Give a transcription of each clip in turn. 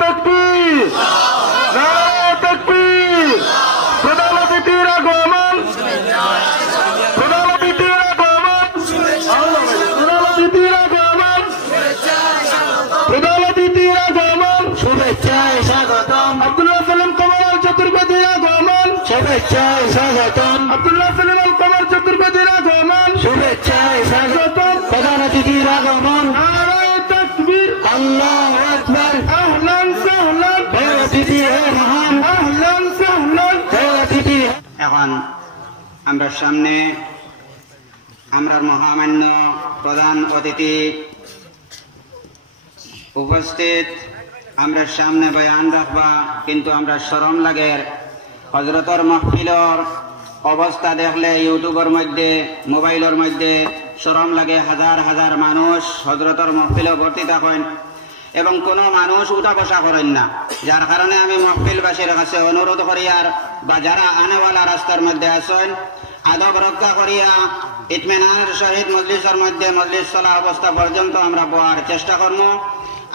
তাকবীর নারায়ে তাকবীর প্রধান অতিথির আগমন প্রধান অতিথির আগমন প্রধান অতিথির আগমন প্রধান অতিথির আগমন শুভেচ্ছায় স্বাগতম আব্দুল্লাহ সালাম কমল চতুর্বেদীর আগমন শুভেচ্ছায় স্বাগতম আব্দুল্লাহ সালাম কমল চতুর্বেদীর আগমন শুভেচ্ছায় স্বাগতম প্রধান অতিথির আগমন নারায়ে তাকবীর আল্লাহু আকবার আহলান সাহলান হে অতিথি হে মহান আহলান সাহলান হে অতিথি। এখন আমরা সামনে আমরা মহামান্য প্রধান অতিথি উপস্থিত আমরা সামনে বয়ান রাখবা কিন্তু আমরা শরম লাগে হযরতর মাহফিলর অবস্থা দেখলে ইউটিউবের মধ্যে মোবাইলের মধ্যে শরম লাগে হাজার হাজার মানুষ হযরতর মাহফিলে ভর্তি থাকেন এবং কোনো মানুষ উঠা বসা করেন না যার কারণে আমি মাহফিলবাসীর কাছে অনুরোধ করি আর বা যারা আনেওয়ালা রাস্তার মধ্যে আছেন আদব রক্ষা করিয়া ইতমিনানের সহিত মজলিসের মধ্যে মজলিস চলা অবস্থা পর্যন্ত আমরা বহার চেষ্টা করবো।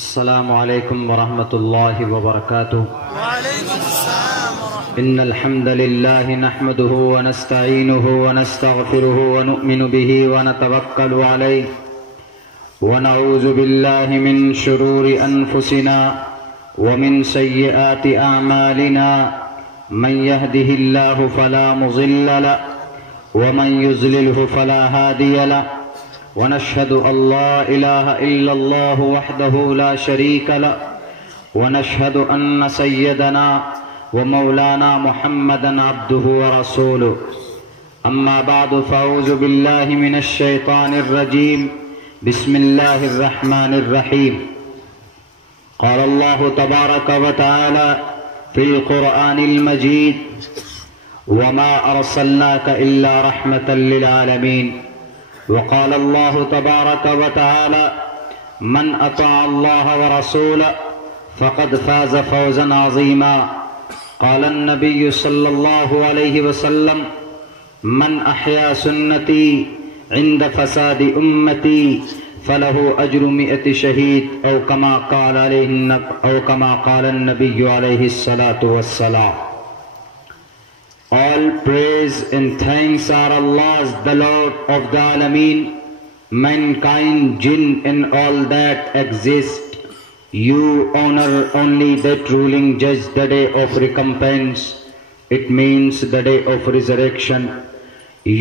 السلام عليكم ورحمة الله وبركاته. وعليكم السلام ورحمة الله. إن الحمد لله نحمده ونستعينه ونستغفره ونؤمن به ونتوكل عليه ونعوذ بالله من شرور أنفسنا ومن سيئات أعمالنا من يهده الله فلا مضل له ومن يضلله فلا هادي له ونشهد أن لا إله إلا الله وحده لا شريك له ونشهد أن سيدنا ومولانا محمدا عبده ورسوله. أما بعد فأعوذ بالله من الشيطان الرجيم. بسم الله الرحمن الرحيم. قال الله تبارك وتعالى في القرآن المجيد وما أرسلناك إلا رحمة للعالمين. وقال الله تبارك وتعالى من أطاع الله ورسوله فقد فاز فوزا عظيما. قال النبي صلى الله عليه وسلم من أحيا سنتي عند فساد أمتي فله أجر 100 شهيد أو كما قال النبي عليه الصلاة والسلام. All praise and thanks are Allah's, the Lord of the Alameen, mankind, jinn and all that exist. You honor only that ruling judge the day of recompense. It means the day of resurrection.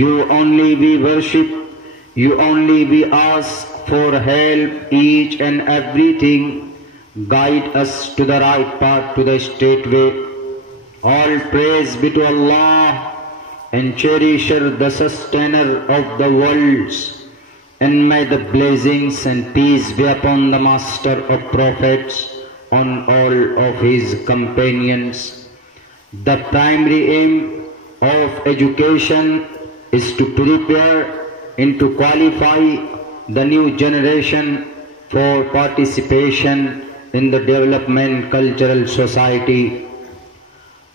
You only we worship, you only we ask for help, each and everything. Guide us to the right path, to the straight way. All praise be to Allah and cherisher, the sustainer of the worlds, and may the blessings and peace be upon the master of prophets, on all of his companions. The primary aim of education is to prepare and to qualify the new generation for participation in the development cultural society.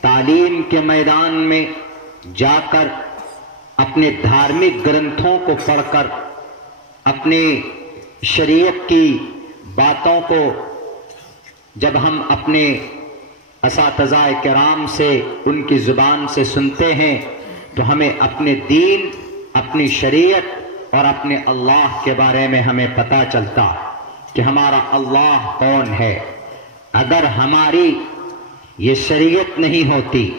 تعلیم کے میدان میں جا کر اپنے دھارمک گرنتھوں کو پڑھ کر اپنے شریعت کی باتوں کو جب ہم اپنے اساتذہ کرام سے ان کی زبان سے سنتے ہیں تو ہمیں اپنے دین، اپنی شریعت اور اپنے اللہ کے بارے میں ہمیں پتہ چلتا کہ ہمارا اللہ کون ہے۔ اگر ہماری یہ شریعت نہیں ہوتی،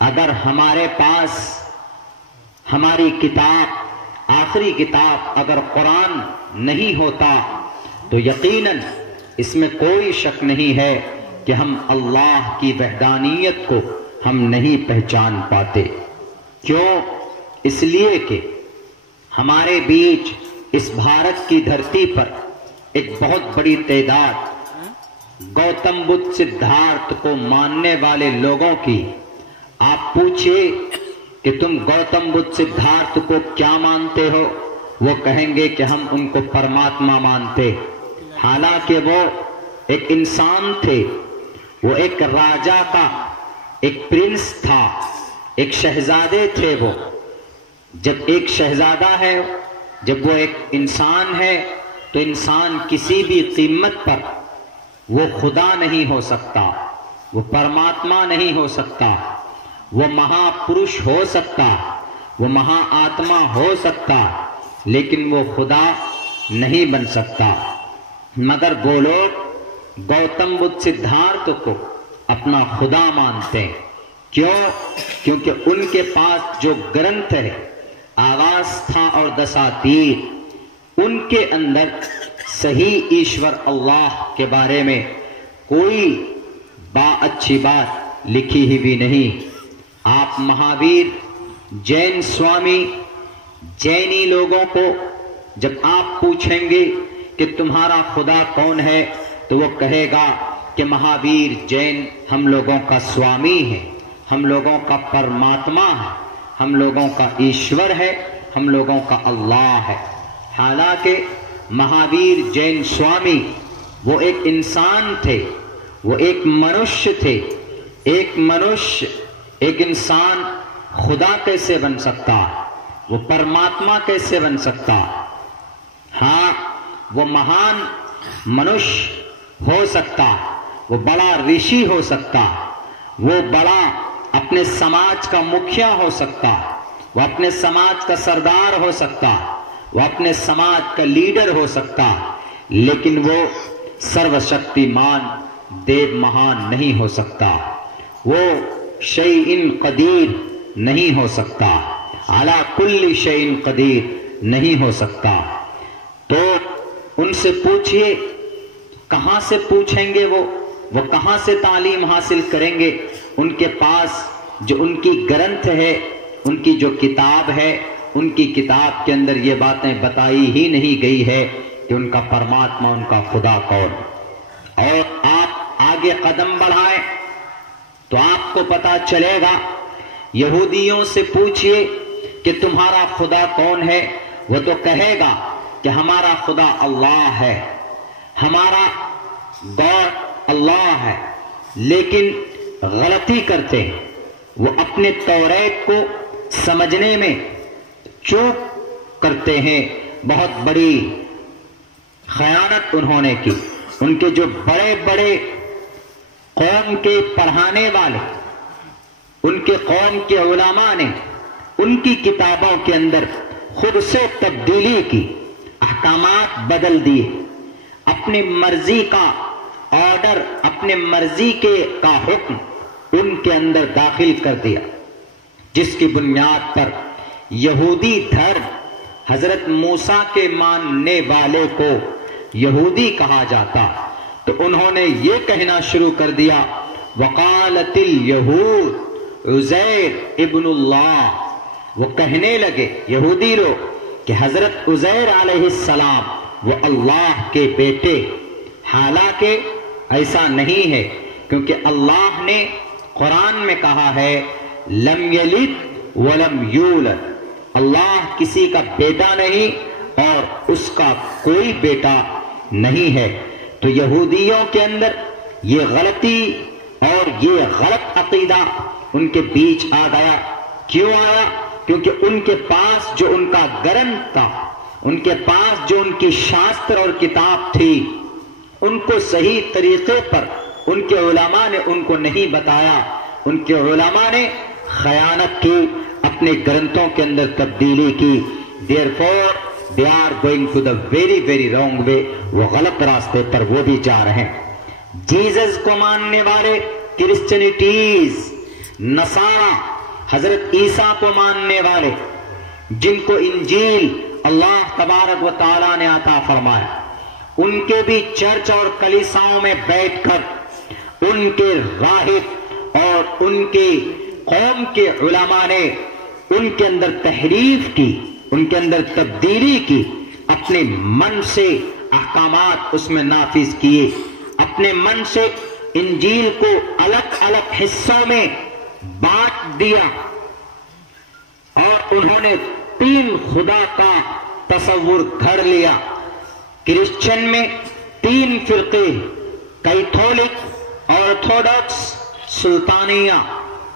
اگر ہمارے پاس ہماری کتاب، آخری کتاب اگر قرآن نہیں ہوتا تو یقیناً اس میں کوئی شک نہیں ہے کہ ہم اللہ کی وحدانیت کو ہم نہیں پہچان پاتے۔ کیوں؟ اس لیے کہ ہمارے بیچ اس بھارت کی دھرتی پر ایک بہت بڑی تعداد گوتم بدھ سدھارتھ کو ماننے والے لوگوں کی، آپ پوچھئے کہ تم گوتم بدھ سدھارتھ کو کیا مانتے ہو، وہ کہیں گے کہ ہم ان کو پرماتما مانتے، حالانکہ وہ ایک انسان تھے، وہ ایک راجا کا ایک پرنس تھا، ایک شہزادے تھے۔ وہ جب ایک شہزادہ ہے، جب وہ ایک انسان ہے تو انسان کسی بھی قیمت پر وہ خدا نہیں ہو سکتا، وہ پرماتما نہیں ہو سکتا، وہ مہا پروش ہو سکتا، وہ مہا آتما ہو سکتا، لیکن وہ خدا نہیں بن سکتا۔ مگر وہ لوگ گوتم بدھ سدھارتھ کو اپنا خدا مانتے ہیں۔ کیوں؟ کیونکہ ان کے پاس جو گرنتھ ہے، آواستھا اور دساتیر، ان کے اندر صحیح ایشور اللہ کے بارے میں کوئی اچھی بات لکھی ہی بھی نہیں۔ آپ مہاویر جین سوامی، جینی لوگوں کو جب آپ پوچھیں گے کہ تمہارا خدا کون ہے تو وہ کہے گا کہ مہاویر جین ہم لوگوں کا سوامی ہے، ہم لوگوں کا پرماتما ہے، ہم لوگوں کا ایشور ہے، ہم لوگوں کا اللہ ہے۔ حالانکہ مہاویر جین سوامی وہ ایک انسان تھے، وہ ایک منشیہ تھے۔ ایک منشیہ، ایک انسان خدا کیسے بن سکتا؟ وہ پرماتما کیسے بن سکتا؟ ہاں، وہ مہان منشیہ ہو سکتا، وہ بڑا رشی ہو سکتا، وہ بڑا اپنے سماج کا مکھیا ہو سکتا، وہ اپنے سماج کا سردار ہو سکتا، وہ اپنے سماج کا لیڈر ہو سکتا، لیکن وہ سرو شکتیمان دیو مہان نہیں ہو سکتا، وہ شیئن قدیر نہیں ہو سکتا، علی کل شیئن قدیر نہیں ہو سکتا۔ تو ان سے پوچھئے، کہاں سے پوچھیں گے وہ کہاں سے تعلیم حاصل کریں گے؟ ان کے پاس جو ان کی گرنتھ ہے، ان کی جو کتاب ہے، ان کی کتاب کے اندر یہ باتیں بتائی ہی نہیں گئی ہے کہ ان کا پرماتما، ان کا خدا کون۔ اور آپ آگے قدم بڑھائیں تو آپ کو پتا چلے گا، یہودیوں سے پوچھئے کہ تمہارا خدا کون ہے، وہ تو کہے گا کہ ہمارا خدا اللہ ہے، ہمارا گاڈ اللہ ہے، لیکن غلطی کرتے ہیں، وہ اپنے توریت کو سمجھنے میں چوک کرتے ہیں۔ بہت بڑی خیانت انہوں نے کی۔ ان کے جو بڑے بڑے قوم کے پڑھانے والے، ان کے قوم کے علماء نے ان کی کتابوں کے اندر خود سے تبدیلی کی، احکامات بدل دیے، اپنی مرضی کا آرڈر، اپنے مرضی کا حکم ان کے اندر داخل کر دیا، جس کی بنیاد پر یہودی دھرم، حضرت موسیٰ کے ماننے والے کو یہودی کہا جاتا، تو انہوں نے یہ کہنا شروع کر دیا، وقالت الیہود عزیر ابن اللہ، وہ کہنے لگے یہودی لوگ کہ حضرت عزیر علیہ السلام وہ اللہ کے بیٹے۔ حالانکہ ایسا نہیں ہے، کیونکہ اللہ نے قرآن میں کہا ہے لم یلد ولم یولد، اللہ کسی کا بیٹا نہیں اور اس کا کوئی بیٹا نہیں ہے۔ تو یہودیوں کے اندر یہ غلطی اور یہ غلط عقیدہ ان کے بیچ آ گیا. کیوں آیا؟ کیونکہ ان کے پاس جو ان کا گرنتھ تھا، ان کے پاس جو ان کی شاستر اور کتاب تھی، ان کو صحیح طریقے پر ان کے علماء نے ان کو نہیں بتایا. ان کے علماء نے خیانت کی، اپنے گرنتھوں کے اندر تبدیلی کی. Therefore, they are going to the very, very wrong way. وہ غلط راستے پر وہ بھی جا رہے ہیں. جیزس کو ماننے والے کرسچنٹیز، نصارہ، حضرت عیسیٰ کو ماننے والے، جن کو انجیل اللہ تبارک و تعالیٰ نے عطا فرمایا، ان کے بھی چرچ اور کلیساؤں میں بیٹھ کر ان کے راہب اور ان کی قوم کے علماء نے ان کے اندر تحریف کی، ان کے اندر تبدیلی کی، اپنے من سے احکامات اس میں نافذ کیے، اپنے من سے انجیل کو الگ الگ حصوں میں بانٹ دیا، اور انہوں نے 3 خدا کا تصور گھڑ لیا. کرسچن میں 3 فرقے، کیتھولک، آرتھوڈکس، سلطانیہ،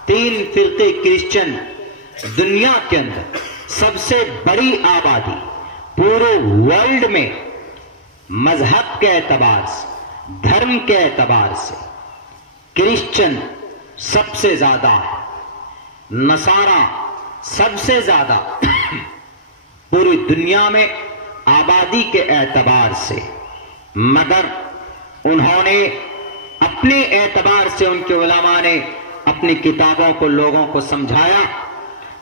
3 فرقے کرسچن. دنیا کے اندر سب سے بڑی آبادی پورے ورلڈ میں مذہب کے اعتبار سے، دھرم کے اعتبار سے کرسچن سب سے زیادہ ہے، نصارہ سب سے زیادہ پوری دنیا میں آبادی کے اعتبار سے. مگر انہوں نے اپنے اعتبار سے، ان کے علماء نے اپنی کتابوں کو لوگوں کو سمجھایا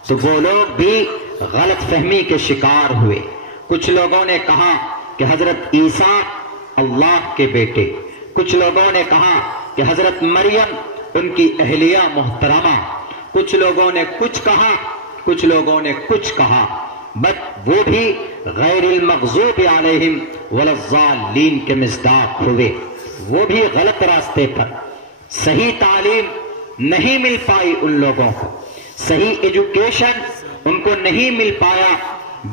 تو وہ لوگ بھی غلط فہمی کے شکار ہوئے. کچھ لوگوں نے کہا کہ حضرت عیسیٰ اللہ کے بیٹے، کچھ لوگوں نے کہا کہ حضرت مریم ان کی اہلیہ محترمہ، کچھ لوگوں نے کچھ کہا، کچھ لوگوں نے کچھ کہا، بٹ وہ بھی غیر المغضوب علیہم ولا الضالین کے مصداق ہوئے. وہ بھی غلط راستے پر، صحیح تعلیم نہیں مل پائی ان لوگوں کو، صحیح ایجوکیشن ان کو نہیں مل پایا،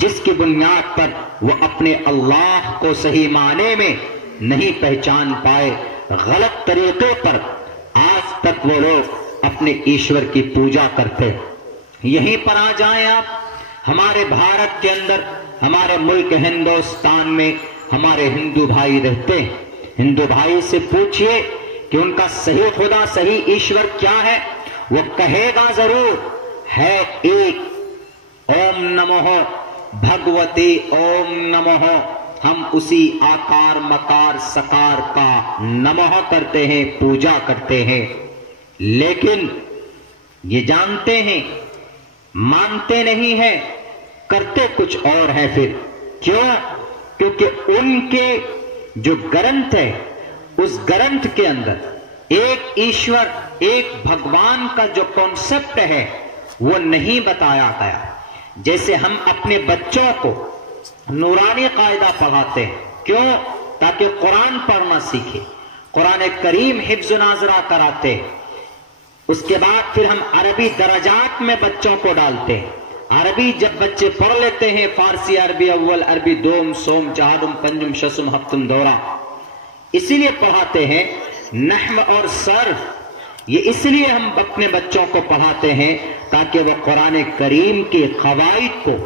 جس کی بنیاد پر وہ اپنے اللہ کو صحیح معنی میں نہیں پہچان پائے. غلط طریقے پر آج تک وہ لوگ اپنے ایشور کی پوجا کرتے. یہیں پر آ جائیں آپ، ہمارے بھارت کے اندر، ہمارے ملک ہندوستان میں ہمارے ہندو بھائی رہتے ہیں. ہندو بھائی سے پوچھئے کہ ان کا صحیح خدا، صحیح ایشور کیا ہے؟ وہ کہے گا ضرور ہے ایک، اوم نمو بھگوتی اوم نمو. ہم اسی آکار مکار سکار کا نمو کرتے ہیں، پوجا کرتے ہیں. لیکن یہ جانتے ہیں، مانتے نہیں ہیں، کرتے کچھ اور ہے. پھر کیوں؟ کیونکہ ان کے جو گرنتھ ہے، اس گرنتھ کے اندر ایک ایشور، ایک بھگوان کا جو کانسیپٹ ہے وہ نہیں بتایا گیا. جیسے ہم اپنے بچوں کو نورانی قاعدہ پڑھاتے ہیں، کیوں؟ تاکہ قرآن پڑھنا سیکھے، قرآن کریم حفظ و ناظرہ کراتے ہیں. اس کے بعد پھر ہم عربی درجات میں بچوں کو ڈالتے ہیں. عربی جب بچے پڑھ لیتے ہیں، فارسی عربی اول، عربی دوم، سوم، چہارم، پنجم، ششم، ہفتم، دورہ، اسی لیے پڑھاتے ہیں. نحو اور صرف یہ اس لیے ہم اپنے بچوں کو پڑھاتے ہیں تاکہ وہ قرآن کریم کے قواعد کو،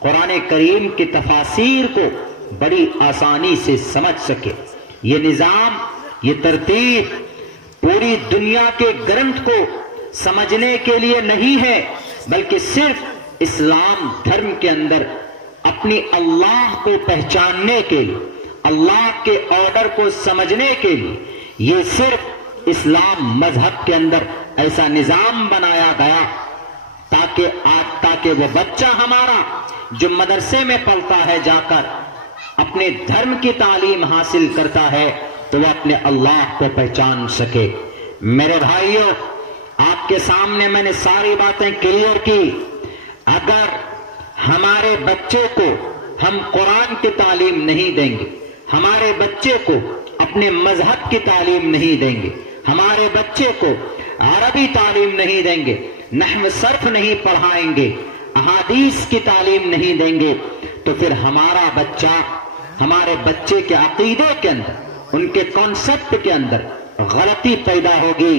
قرآن کریم کی تفاسیر کو بڑی آسانی سے سمجھ سکے. یہ نظام، یہ ترتیب پوری دنیا کے گرنتھ کو سمجھنے کے لیے نہیں ہے، بلکہ صرف اسلام دھرم کے اندر اپنی اللہ کو پہچاننے کے لیے، اللہ کے آرڈر کو سمجھنے کے لیے یہ صرف اسلام مذہب کے اندر ایسا نظام بنایا گیا تاکہ وہ بچہ ہمارا جو مدرسے میں پڑھتا ہے، جا کر اپنے دھرم کی تعلیم حاصل کرتا ہے تو وہ اپنے اللہ کو پہچان سکے. میرے بھائیوں، آپ کے سامنے میں نے ساری باتیں کلیئر کی. اگر ہمارے بچے کو ہم قرآن کی تعلیم نہیں دیں گے، ہمارے بچے کو اپنے مذہب کی تعلیم نہیں دیں گے، ہمارے بچے کو عربی تعلیم نہیں دیں گے، نحو صرف نہیں پڑھائیں گے، احادیث کی تعلیم نہیں دیں گے، تو پھر ہمارا بچہ، ہمارے بچے کے عقیدے کے اندر، ان کے کانسیپٹ کے اندر غلطی پیدا ہوگی.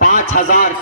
5,000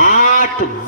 8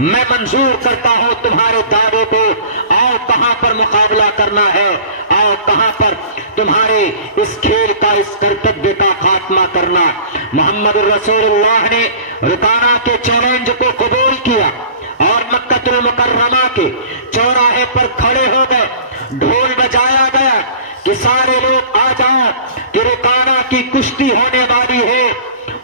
میں منظور کرتا ہوں تمہارے دعوے کو، آؤ کہاں پر مقابلہ کرنا ہے، آؤ کہاں پر تمہارے اس کھیل کا، اس کرتویہ کا خاتمہ کرنا۔ محمد رسول اللہ نے رکانہ کے چیلنج کو قبول کیا اور مکہ المکرمہ کے چوراہے پر کھڑے ہو گئے، ڈھول بجایا گیا کہ سارے لوگ آ جاؤ کہ رکانہ کی کشتی ہونے والی ہے،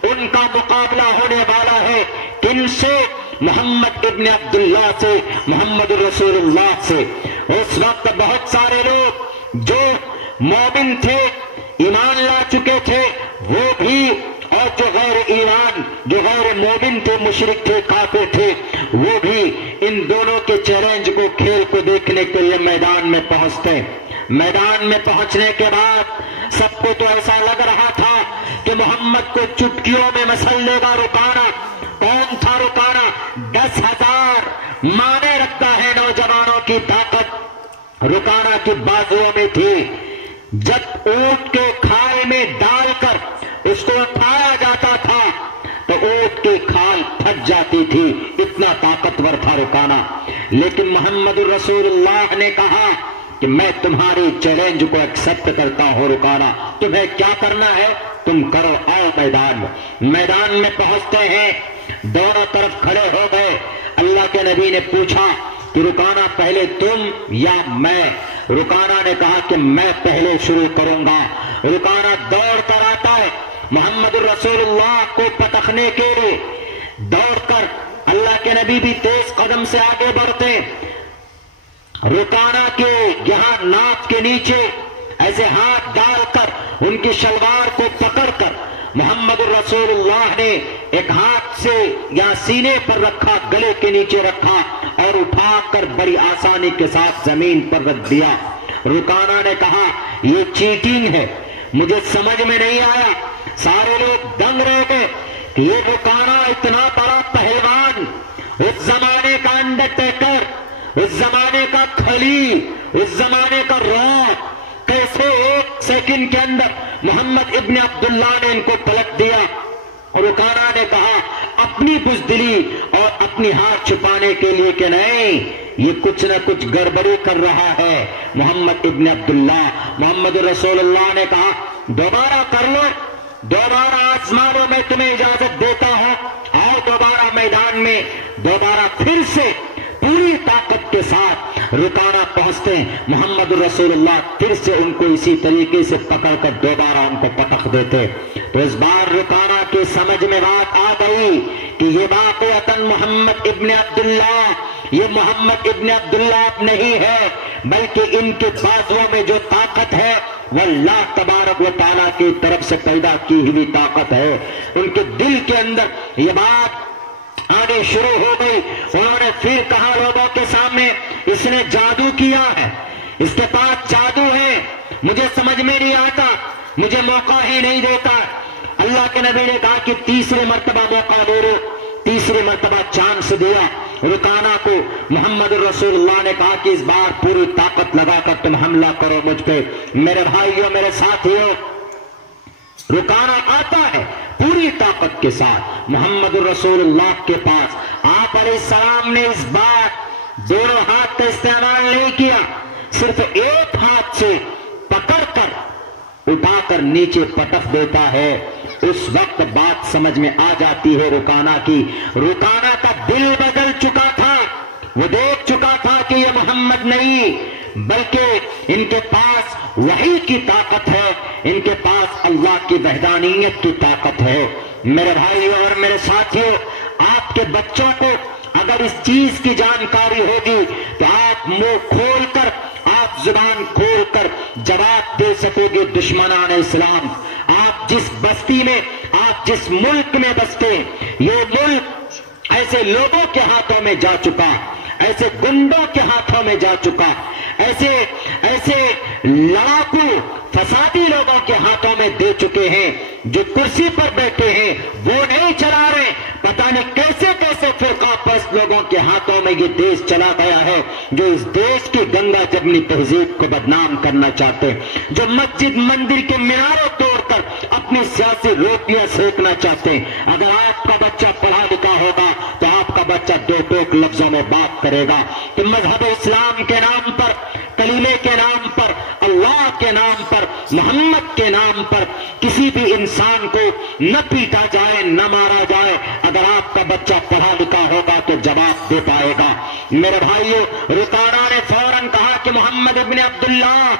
ان کا مقابلہ ہونے والا ہے۔ کن سے؟ محمد ابن عبداللہ سے، محمد رسول اللہ سے۔ اس وقت بہت سارے لوگ جو مومن تھے، ایمان لا چکے تھے، وہ بھی، اور جو غیر مومن تھے، مشرک تھے، کافر تھے، وہ بھی ان دونوں کے چیلنج کو، کھیل کو دیکھنے کے لیے میدان میں پہنچتے۔ میدان میں پہنچنے کے بعد سب کو تو ایسا لگ رہا تھا کہ محمد کو چٹکیوں میں مسل لے گا رکانہ۔ کون تھا رکانہ؟ 10,000 مانے رکھتا ہے نوجوانوں کی طاقت رکانہ کی بازوؤں میں تھی۔ جب اونٹ کے کھال میں ڈال کر اس کو اٹھایا جاتا تھا تو اونٹ کی کھال پھٹ جاتی تھی، اتنا طاقتور تھا رکانہ۔ لیکن محمد رسول اللہ نے کہا کہ میں تمہاری چیلنج کو ایکسپٹ کرتا ہوں رکانہ، تمہیں کیا کرنا ہے تم کرو، آؤ میدان میں۔ میدان میں پہنچتے ہیں، دونوں طرف کھڑے ہو گئے۔ اللہ کے نبی نے پوچھا کہ رکانہ پہلے تم یا میں؟ رکانہ نے کہا کہ میں پہلے شروع کروں گا۔ رکانہ دوڑ کر آتا ہے محمد رسول اللہ کو پتخنے کے لیے، دوڑ کر اللہ کے نبی بھی تیز قدم سے آگے بڑھتے۔ رکانہ کے یہاں ناک کے نیچے ایسے ہاتھ ڈال کر ان کی شلوار کو پکڑ کر محمد رسول اللہ نے ایک ہاتھ سے یا سینے پر رکھا، گلے کے نیچے رکھا اور اٹھا کر بڑی آسانی کے ساتھ زمین پر رکھ دیا۔ رکانہ نے کہا یہ چیٹنگ ہے، مجھے سمجھ میں نہیں آیا۔ سارے لوگ دنگ رہ گئے کہ یہ رکانہ اتنا بڑا پہلوان، اس زمانے کا انڈرٹیکر، اس زمانے کا کھلی، اس زمانے کا راک، کیسے ایک سیکنڈ کے اندر محمد ابن عبداللہ نے ان کو پلٹ دیا۔ اور رکانہ نے کہا اپنی بزدلی اور اپنی ہاتھ چھپانے کے لیے کہ نہیں، یہ کچھ نہ کچھ گڑبڑی کر رہا ہے محمد ابن عبداللہ۔ محمد رسول اللہ نے کہا دوبارہ کر لو، دوبارہ آزماؤ، میں تمہیں اجازت دیتا ہوں، آؤ دوبارہ میدان میں۔ دوبارہ پھر سے پوری طاقت کے ساتھ رکانہ پہنچتے ہیں، محمد رسول اللہ پھر سے ان کو اسی طریقے سے پکڑ کر دوبارہ ان کو پتخ دیتے۔ تو اس بار رکانہ کے سمجھ میں بات آ گئی کہ یہ واقعتاً محمد ابن عبداللہ، یہ محمد ابن عبداللہ نہیں ہے، بلکہ ان کے بازوؤں میں جو طاقت ہے وہ اللہ تبارک و تعالیٰ کی طرف سے پیدا کی ہوئی طاقت ہے۔ ان کے دل کے اندر یہ بات آنے شروع ہو گئی۔ انہوں نے پھر کہا لوگوں کے سامنے اس نے جادو کیا ہے، اس کے پاس جادو ہے، مجھے سمجھ میں نہیں آتا، مجھے موقع ہی نہیں دیتا۔ اللہ کے نبی نے کہا کہ تیسری مرتبہ موقع دے دو۔ تیسری مرتبہ چانس دیا رکانہ کو۔ محمد رسول اللہ نے کہا کہ اس بار پوری طاقت لگا کر تم حملہ کرو مجھ پہ۔ میرے بھائیوں، میرے ساتھیوں، رکانہ آتا ہے پوری طاقت کے ساتھ محمد رسول اللہ کے پاس۔ آپ علیہ السلام نے اس بار دونوں ہاتھ کا استعمال نہیں کیا، صرف ایک ہاتھ سے پکڑ کر اٹھا کر نیچے پٹخ دیتا ہے۔ اس وقت بات سمجھ میں آ جاتی ہے رکانہ کی۔ رکانہ کا دل بدل چکا تھا، وہ دیکھ چکا تھا کہ یہ محمد نہیں بلکہ ان کے پاس وحی کی طاقت ہے، ان کے پاس اللہ کی وحدانیت کی طاقت ہے۔ میرے بھائیوں اور میرے ساتھیوں، آپ کے بچوں کو اگر اس چیز کی جانکاری ہوگی تو آپ منہ کھول کر، آپ زبان کھول کر جواب دے سکو گے دشمنان اسلام۔ آپ جس بستی میں، آپ جس ملک میں بستے، یہ ملک ایسے لوگوں کے ہاتھوں میں جا چکا، ایسے گنڈوں کے ہاتھوں میں جا چکا، ایسے لڑاکو فسادی لوگوں کے ہاتھوں میں دے چکے ہیں۔ جو کرسی پر بیٹھے ہیں وہ نہیں چلا رہے، پتہ نہیں کیسے کیسے فرقہ پرست لوگوں کے ہاتھوں میں یہ دیش چلا گیا ہے، جو اس دیش کی گنگا جمنی تہذیب کو بدنام کرنا چاہتے ہیں، جو مسجد مندر کے میناروں توڑ کر اپنی سیاسی روٹیاں سینکنا چاہتے ہیں۔ اگر آپ کا بچہ پڑھا لکھا ہوگا تو آپ کا بچہ دو ٹوک لفظوں میں بات کرے گا کہ مذہب اسلام کے نام پر، کلیمے کے نام پر، اللہ کے نام پر، محمد کے نام پر کسی بھی انسان کو نہ پیٹا جائے، نہ مارا جائے، اگر آپ کا بچہ پڑھا لکھا ہوگا تو جواب دے پائے گا۔ میرے بھائیو، رکانا نے فوراً کہا کہ محمد ابن عبداللہ،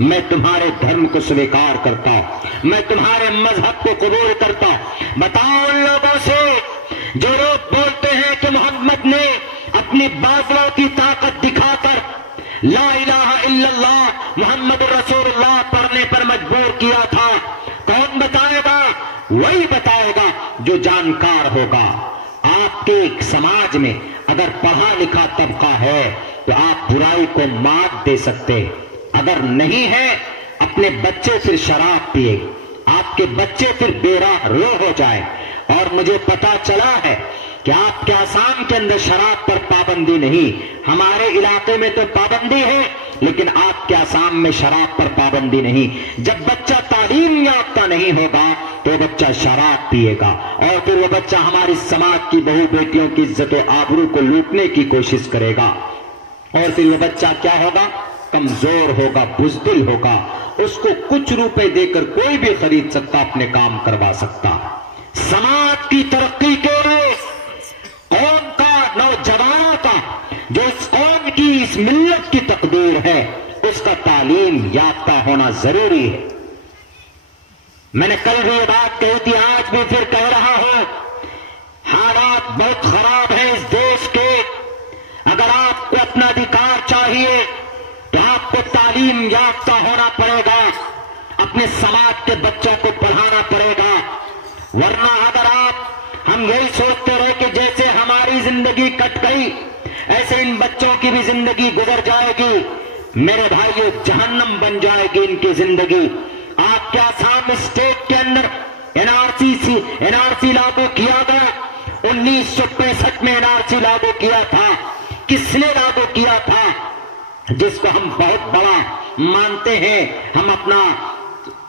میں تمہارے دھرم کو سویکار کرتا ہوں، میں تمہارے مذہب کو قبول کرتا ہوں۔ بتاؤ ان لوگوں سے جو لوگ بولتے ہیں کہ محمد نے اپنی بازوؤں کی طاقت دکھا کر لا الہ الا اللہ محمد رسول اللہ پڑھنے پر مجبور کیا تھا، کون بتائے گا؟ وہی بتائے گا جو جانکار ہوگا۔ آپ کے سماج میں اگر پڑھا لکھا طبقہ ہے تو آپ برائی کو مات دے سکتے، اگر نہیں ہے اپنے بچے پھر شراب پیے، آپ کے بچے پھر بے راہ رو ہو جائے۔ اور مجھے پتا چلا ہے کہ آپ کے آسام کے اندر شراب پر پابندی نہیں، ہمارے علاقے میں تو پابندی ہے لیکن آپ کے آسام میں شراب پر پابندی نہیں۔ جب بچہ تعلیم یافتہ نہیں ہوگا تو بچہ شراب پیے گا اور پھر وہ بچہ ہماری سماج کی بہو بیٹیوں کی عزت و آبرو کو لوٹنے کی کوشش کرے گا، اور پھر وہ بچہ کیا ہوگا؟ کمزور ہوگا، بزدل ہوگا، اس کو کچھ روپے دے کر کوئی بھی خرید سکتا، اپنے کام کروا سکتا۔ سماج کی ترقی کے لیے قوم کا، نوجوانوں کا، جو اس قوم کی، اس ملت کی تقدیر ہے، اس کا تعلیم یافتہ ہونا ضروری ہے۔ میں نے کل بھی یہ بات کہی تھی، آج بھی پھر کہہ رہا ہوں، حالات بہت خراب ہیں اس دیش کے۔ اگر آپ کو اپنا ادھیکار چاہیے تو آپ کو تعلیم یافتہ ہونا پڑے گا، اپنے سماج کے بچوں کو پڑھانا پڑے گا، ورنہ اگر ہم یہی سوچتے رہے کہ جیسے ہماری زندگی کٹ گئی ایسے ان بچوں کی بھی زندگی گزر جائے گی، میرے بھائیو جہنم بن جائے گی ان کی زندگی۔ آپ کے آسام اسٹیٹ کے اندر این آر سی لاگو کیا گیا، 1965 میں این آر سی لاگو کیا تھا۔ کس نے لاگو کیا تھا؟ جس کو ہم بہت بڑا مانتے ہیں، ہم اپنا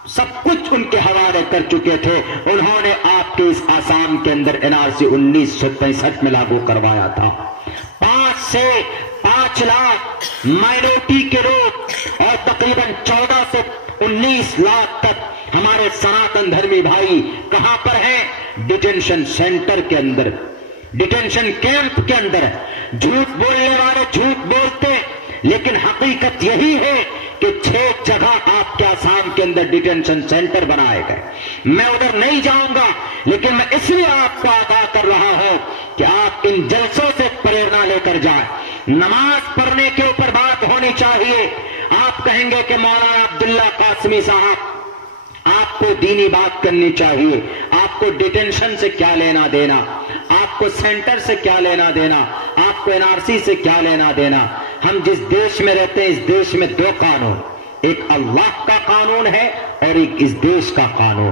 سب کچھ ان کے حوالے کر چکے تھے، انہوں نے آپ کے اس آسام کے اندر این آر سی 1965 میں لاگو کروایا تھا۔ 5 سے 5 لاکھ مائنورٹی کے لوگ اور تقریباً 14 سے 19 لاکھ تک ہمارے سناتن دھرمی بھائی کہاں پر ہیں؟ ڈیٹینشن سینٹر کے اندر، ڈیٹینشن کیمپ کے اندر۔ جھوٹ بولنے والے جھوٹ بولتے، لیکن حقیقت یہی ہے کہ 6 جگہ آپ کے آسام کے اندر ڈیٹینشن سینٹر بنائے گئے۔ میں ادھر نہیں جاؤں گا، لیکن میں اس لیے آپ کو آگاہ کر رہا ہوں کہ آپ ان جلسوں سے پریرنا لے کر جائیں۔ نماز پڑھنے کے اوپر بات ہونی چاہیے۔ آپ کہیں گے کہ مولانا عبداللہ قاسمی صاحب آپ کو دینی بات کرنی چاہیے، آپ کو ڈیٹینشن سے کیا لینا دینا، آپ کو سینٹر سے کیا لینا دینا، آپ کو این آر سی سے کیا لینا دینا۔ ہم جس دیش میں رہتے ہیں اس دیش میں 2 قانون، ایک اللہ کا قانون ہے اور ایک اس دیش کا قانون۔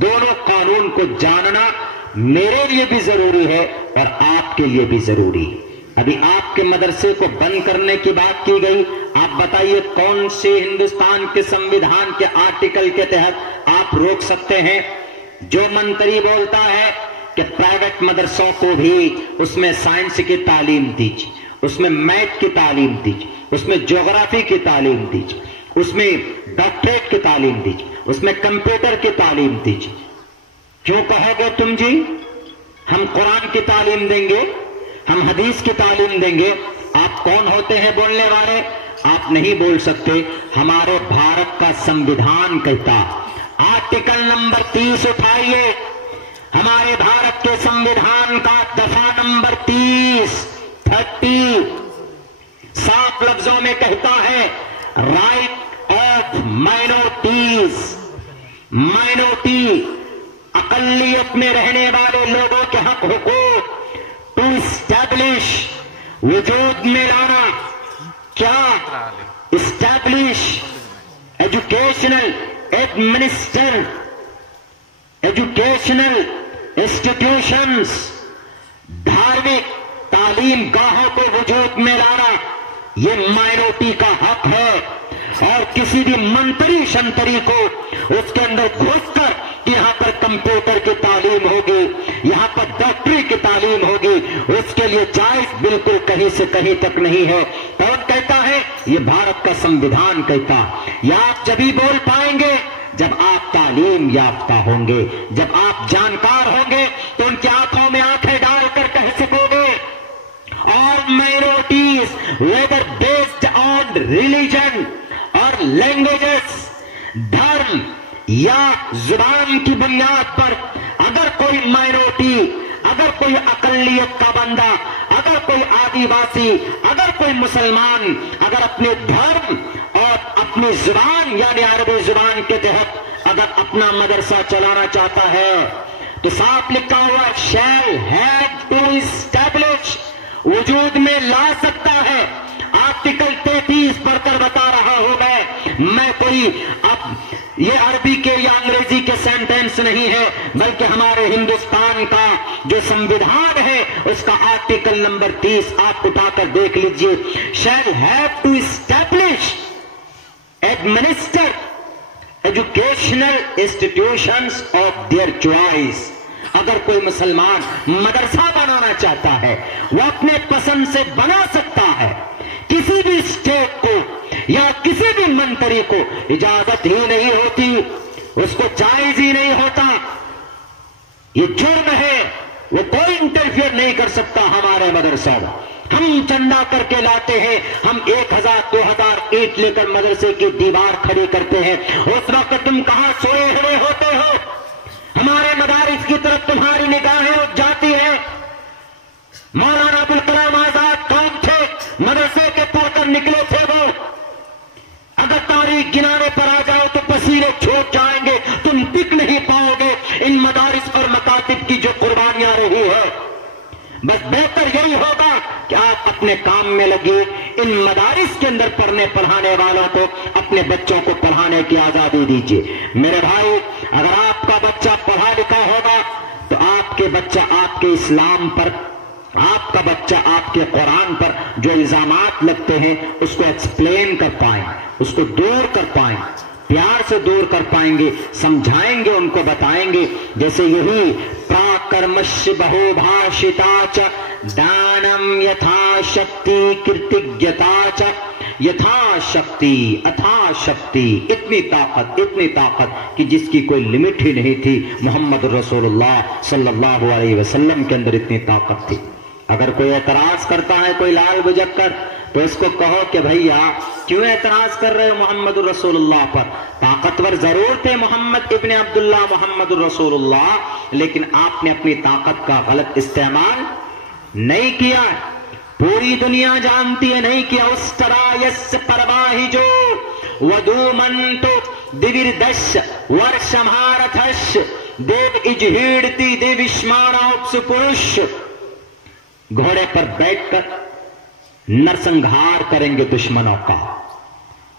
دونوں قانون کو جاننا میرے لیے بھی ضروری ہے اور آپ کے لیے بھی ضروری ہے۔ ابھی آپ کے مدرسے کو بند کرنے کی بات کی گئی، آپ بتائیے کون سے ہندوستان کے سمویدھان کے آرٹیکل کے تحت آپ روک سکتے ہیں؟ جو منتری بولتا ہے کہ پرائیویٹ مدرسوں کو بھی اس میں سائنس کی تعلیم دیجیے، اس میں میتھ کی تعلیم دیجیے، اس میں جغرافی کی تعلیم دیجیے، اس میں ڈاکٹریٹ کی تعلیم دیجیے، اس میں کمپیوٹر کی تعلیم دیجیے، کیوں کہو گے تم جی ہم قرآن کی تعلیم دیں گے، ہم حدیث کی تعلیم دیں گے؟ آپ کون ہوتے ہیں بولنے والے؟ آپ نہیں بول سکتے۔ ہمارے بھارت کا سمویدھان کہتا، آرٹیکل نمبر 30 اٹھائیے، ہمارے بھارت کے سمویدھان کا دفعہ نمبر 30 صاف لفظوں میں کہتا ہے رائٹ آف مائنورٹیز، مائنورٹی اقلیت میں رہنے والے لوگوں کے حق حقوق ٹو اسٹیبلش، وجود میں لانا، کیا establish educational administer educational institutions, دھارمک تعلیم گاہوں کو وجود میں لانا، یہ مائنورٹی کا حق ہے۔ اور کسی بھی منتری شنتری کو اس کے اندر گھس کر کہ یہاں پر کمپیوٹر کی تعلیم ہوگی, یہاں پر ڈاکٹری کی تعلیم ہوگی, اس کے لیے جائز بالکل کہیں سے کہیں تک نہیں ہے. کون کہتا ہے؟ یہ بھارت کا سمویدھان کہتا. یہ آپ جبھی بول پائیں گے جب آپ تعلیم یافتہ ہوں گے, جب آپ جانکار ہوں گے تو ان کی آنکھوں میں آنکھیں ڈال کر کہہ سکو گے all minorities whether based on religion اور languages, دھرم یا زبان کی بنیاد پر, اگر کوئی مائنورٹی, اگر کوئی اقلیت کا بندہ, اگر کوئی آدیواسی, اگر کوئی مسلمان اگر اپنے دھرم اور اپنی زبان یعنی عربی زبان کے تحت اگر اپنا مدرسہ چلانا چاہتا ہے تو صاف لکھا ہوا shall have to establish, وجود میں لا سکتا ہے. آرٹیکل 33 پڑھ کر بتا رہا ہوں میں کوئی اب یہ عربی کے یا انگریزی کے سینٹینس نہیں ہے, بلکہ ہمارے ہندوستان کا جو سمویدھان ہے اس کا آرٹیکل نمبر 30 آپ اٹھا کر دیکھ لیجئے. shall have to establish, administer educational institutions of their choice. اگر کوئی مسلمان مدرسہ بنانا چاہتا ہے وہ اپنے پسند سے بنا سکتا ہے. کسی بھی اسٹیٹ کو یا کسی بھی منتری کو اجازت ہی نہیں ہوتی, اس کو جائز ہی نہیں ہوتا, یہ جرم ہے, وہ کوئی انٹرفیئر نہیں کر سکتا ہمارے مدرسہ میں. ہم چندہ کر کے لاتے ہیں, ہم 1000-2000 اینٹ لے کر مدرسے کی دیوار کھڑی کرتے ہیں. اس وقت تم کہاں سوئے ہوئے ہوتے ہو؟ ہمارے مدارس کی طرف تمہاری نگاہیں اٹھ جاتی ہیں. مولانا ابوالکلام آزاد کون تھے؟ مدرسے کے پڑھ کر نکلے تھے وہ. اگر تاریخ گنانے پر آ جاؤ تو پسینے چھوٹ جائیں گے, تم ٹک نہیں پاؤ گے ان مدارس اور مکاتب کی جو قربانیاں رہی ہے. بس بہتر یہی ہوگا کہ آپ اپنے کام میں لگے, ان مدارس کے اندر پڑھنے پڑھانے والوں کو اپنے بچوں کو پڑھانے کی آزادی دیجیے. میرے بھائی, اگر آپ کا بچہ پڑھا لکھا ہوگا تو آپ کے بچہ آپ کے اسلام پر, آپ کا بچہ آپ کے قرآن پر جو الزامات لگتے ہیں اس کو ایکسپلین کر پائیں, اس کو دور کر پائیں, پیار سے دور کر پائیں گے, سمجھائیں گے, ان کو بتائیں گے. جیسے یہی پراکرمش بہو بھاشتا چ دانم یتھا شکتی کرتگیتا چ یتھا شکتی اتھا شکتی. اتنی طاقت کہ جس کی کوئی لمٹ ہی نہیں تھی. محمد رسول اللہ صلی اللہ علیہ وسلم کے اندر اتنی طاقت تھی. اگر کوئی اعتراض کرتا ہے کوئی لال بجک کر تو اس کو کہو کہ بھیا کیوں اعتراض کر رہے ہو محمد الرسول اللہ پر؟ طاقتور ضرور تھے محمد ابن عبداللہ محمد الرسول اللہ, لیکن آپ نے اپنی طاقت کا غلط استعمال نہیں کیا. پوری دنیا جانتی ہے نہیں کیا. اس طرح یس پرواہی جو ودومنتو دیوردش ورشمہارتھش دیو اجہیڑتی دیوشمانا اپس پرش. گھوڑے پر بیٹھ کر نرسنگھار کریں گے دشمنوں کا.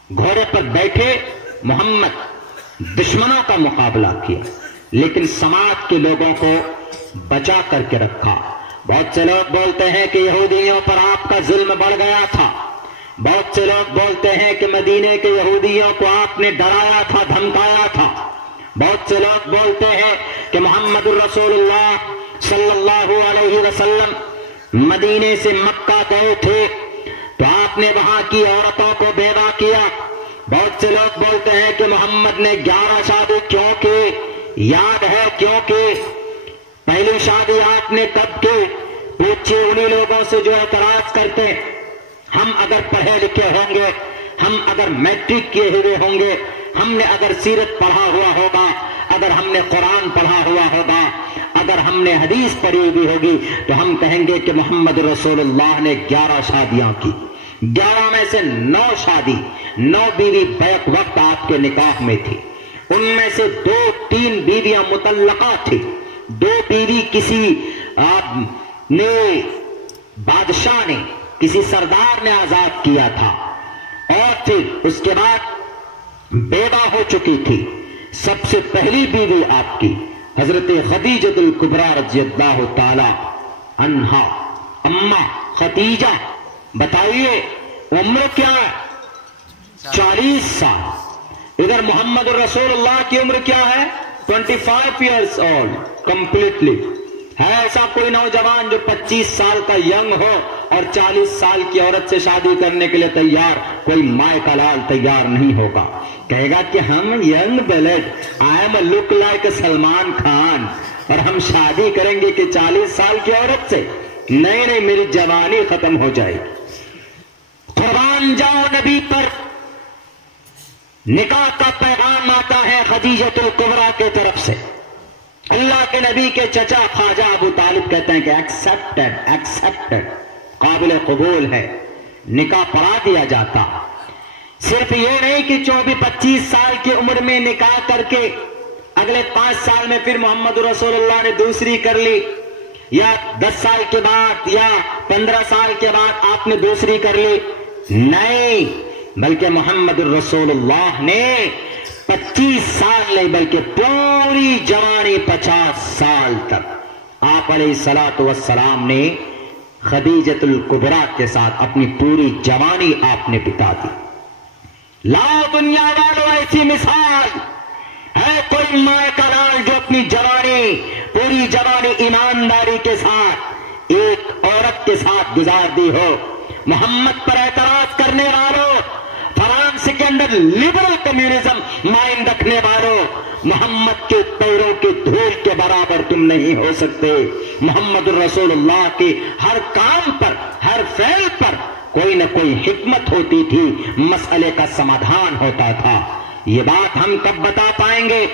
گھوڑے پر بیٹھے محمد دشمنوں کا مقابلہ کیا, لیکن سماج کے لوگوں کو بچا کر کے رکھا. بہت سے لوگ بولتے ہیں کہ یہودیوں پر آپ کا ظلم بڑھ گیا تھا. بہت سے لوگ بولتے ہیں کہ مدینے کے یہودیوں کو آپ نے ڈرایا تھا, دھمکایا تھا. بہت سے لوگ بولتے ہیں کہ محمد الرسول اللہ صلی اللہ علیہ وسلم مدینے سے مکہ گئے تھے تو آپ نے وہاں کی عورتوں کو بیوہ کیا. بہت سے لوگ بولتے ہیں کہ محمد نے 11 شادی کیوں کی؟ یاد ہے کیوں کی؟ پہلی شادی آپ نے کب کی؟ پوچھئے انہی لوگوں سے جو اعتراض کرتے ہیں. ہم اگر پڑھے لکھے ہوں گے, ہم اگر میٹرک کیے ہوئے ہوں گے, ہم نے اگر سیرت پڑھا ہوا ہوگا, اگر ہم نے قرآن پڑھا ہوا ہوگا, اگر ہم نے حدیث پڑھی ہوئی ہوگی تو ہم کہیں گے کہ محمد رسول اللہ نے 11 شادیاں کی. 11 میں سے 9 شادی, 9 بیوی بیک وقت آپ کے نکاح میں تھی. ان میں سے 2-3 بیویاں مطلقہ تھی. 2 بیوی کسی بادشاہ نے, کسی سردار نے آزاد کیا تھا, اور پھر اس کے بعد بیوہ ہو چکی تھی. سب سے پہلی بیوی آپ کی حضرت خدیجہ الکبریٰ رضی اللہ تعالی عنہا, اماں خدیجہ. بتائیے عمر کیا ہے؟ 40 سال. ادھر محمد الرسول اللہ کی عمر کیا ہے؟ 25 years old completely. ہے ایسا کوئی نوجوان جو 25 سال کا ینگ ہو اور 40 سال کی عورت سے شادی کرنے کے لیے تیار؟ کوئی مائے کا لال تیار نہیں ہوگا. کہے گا کہ ہم young blood, I am look like Salman Khan, اور ہم شادی کریں گے کہ 40 سال کی عورت سے؟ نہیں نہیں، میری جوانی ختم ہو جائے گی. قربان جاؤ نبی پر. نکاح کا پیغام آتا ہے خدیجۃ الکبریٰ کے طرف سے. اللہ کے نبی کے چچا خواجہ ابو طالب کہتے ہیں کہ ایکسپٹڈ، قابل قبول ہے، نکاح پڑھا دیا جاتا. صرف یہ نہیں کہ 24-25 سال کی عمر میں نکاح کر کے اگلے 5 سال میں پھر محمد رسول اللہ نے دوسری کر لی، یا 10 سال کے بعد یا 15 سال کے بعد آپ نے دوسری کر لی. نہیں، بلکہ محمد رسول اللہ نے 25 سال نہیں بلکہ پوری جوانی 50 سال تک آپ علیہ الصلوۃ والسلام نے خدیجۃ الکبریٰ کے ساتھ اپنی پوری جوانی آپ نے بتا دی. لا دنیا والوں ایسی مثال ہے کوئی ماں کا لال جو اپنی جوانی، پوری جوانی ایمانداری کے ساتھ ایک عورت کے ساتھ گزار دی ہو. محمد پر اعتراض کرنے والوں، فرانس کے اندر لبرل کمیونزم مائنڈ رکھنے والوں، محمد کے پیروں کے دھول کے برابر تم نہیں ہو سکتے. محمد الرسول اللہ کے ہر کام پر، ہر فعل پر کوئی نہ کوئی حکمت ہوتی تھی، مسئلے کا سمادھان ہوتا تھا. یہ بات ہم کب بتا پائیں گے؟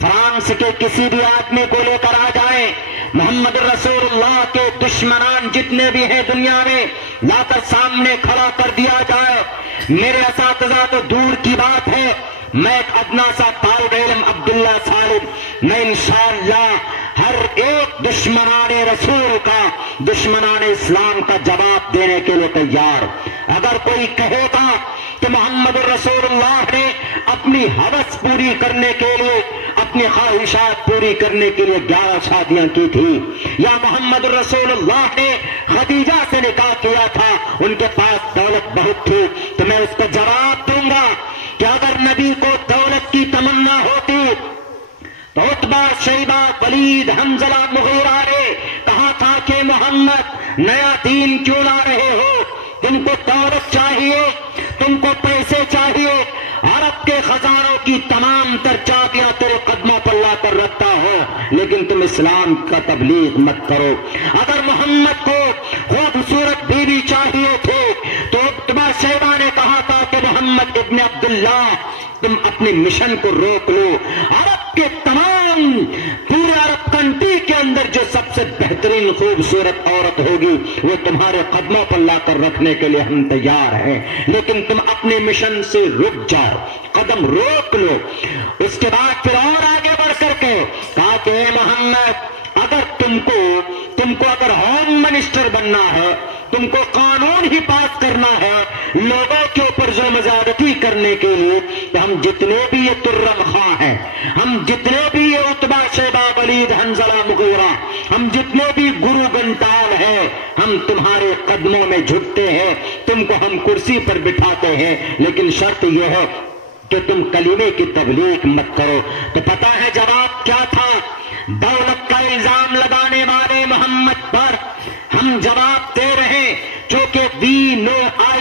فرانس کے کسی بھی آدمی کو لے کر آ جائیں، محمد رسول اللہ کے دشمنان جتنے بھی ہیں دنیا میں لا کر سامنے کھڑا کر دیا جائے. میرے اساتذہ تو دور کی بات ہے، میں ایک ادنا سا طالب علم عبداللہ سالم، میں انشاءاللہ ہر ایک دشمنان رسول کا، دشمنان اسلام کا جواب دینے کے لیے تیار. اگر کوئی کہے گا کہ محمد رسول اللہ نے اپنی ہوس پوری کرنے کے لیے، اپنی خواہشات پوری کرنے کے لیے 11 شادیاں کی تھی، یا محمد رسول اللہ نے خدیجہ سے نکاح کیا تھا، ان کے پاس دولت بہت تھی، تو میں اس کا جواب دوں گا کہ اگر نبی کو دولت کی تمنا ہوتی تو عتبہ، شیبہ، ولید، حنظلہ، مغیرہ نے کہا تھا کہ محمد نیا دین کیوں لا رہے ہو؟ تم کو دولت چاہیے، تم کو پیسے چاہیے، عرب کے خزانوں کی تمام تر چابیاں تیرے قدموں پر لا کر رکھتا ہو، لیکن تم اسلام کا تبلیغ مت کرو. اگر محمد کو خوبصورت بیوی چاہیے تھے تو عتبہ، شیبہ نے کہا تھا کہ محمد ابن عبداللہ تم اپنے مشن کو روک لو. عرب کے تمام، پورے عرب کنٹری کے اندر جو سب سے بہترین خوبصورت عورت ہوگی وہ تمہارے قدموں پر لا کر رکھنے کے لیے ہم تیار ہیں، لیکن تم اپنے مشن سے رک جاؤ، قدم روک لو. اس کے بعد پھر اور آگے بڑھ کر کے کہا کہ اے محمد، اگر تم کو اگر ہوم منسٹر بننا ہے، تم کو قانون ہی پاس کرنا ہے لوگوں کے اوپر ظلم زیادتی کرنے کے لیے، تو ہم جتنے بھی یہ ترم خاں ہیں، ہم جتنے بھی یہ عتبہ، شیبہ، ولید، حنظلہ، مغیرہ، ہم جتنے بھی گرو گنٹال ہیں، ہم تمہارے قدموں میں جھکتے ہیں، تم کو ہم کرسی پر بٹھاتے ہیں، لیکن شرط یہ ہے کہ تم کلمے کی تبلیغ مت کرو. تو پتہ ہے جواب کیا تھا؟ دولت کا الزام لگانے والے محمد پر ہم جواب دے رہے، چونکہ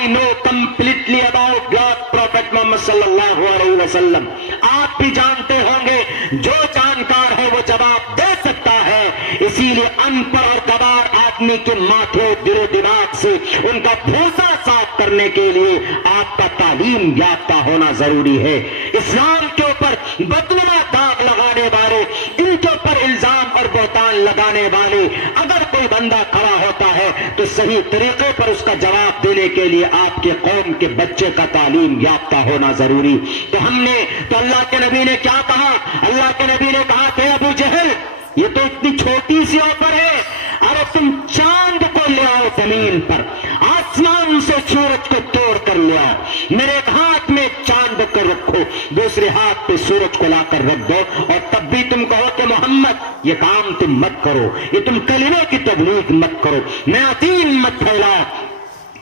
I know completely about God Prophet محمد صلی اللہ علیہ وسلم. آپ بھی جانتے ہوں گے، جو جانکار ہے وہ جواب دے سکتا ہے، اسی لیے ان پڑھ اور گوار آدمی کے ماتھے، دل و دماغ سے ان کا بھوسا صاف کرنے کے لیے آپ کا تعلیم یافتہ ہونا ضروری ہے. اسلام کے اوپر بدنما داغ لگانے والے، ان کے اوپر الزام اور بہتان لگانے والے، اگر کوئی بندہ کھڑا ہوتا ہے تو صحیح طریقے پر اس کا جواب دینے کے لیے آپ کے قوم کے بچے کا تعلیم یافتہ ہونا ضروری. تو اللہ کے نبی نے کیا کہا؟ اللہ کے نبی نے کہا کہ ابو جہل، یہ تو اتنی چھوٹی سی آفر ہے، ارے تم چاند کو لے آؤ زمین پر، آسمان سے سورج کو توڑ کر لے آؤ، میرے ایک ہاتھ میں چاند کو رکھو، دوسرے ہاتھ پہ سورج کو لا کر رکھ دو، اور تب بھی تم کہو کہ محمد یہ کام تم مت کرو، یہ تم کلمے کی تبلیغ مت کرو، نیا دین مت پھیلاؤ.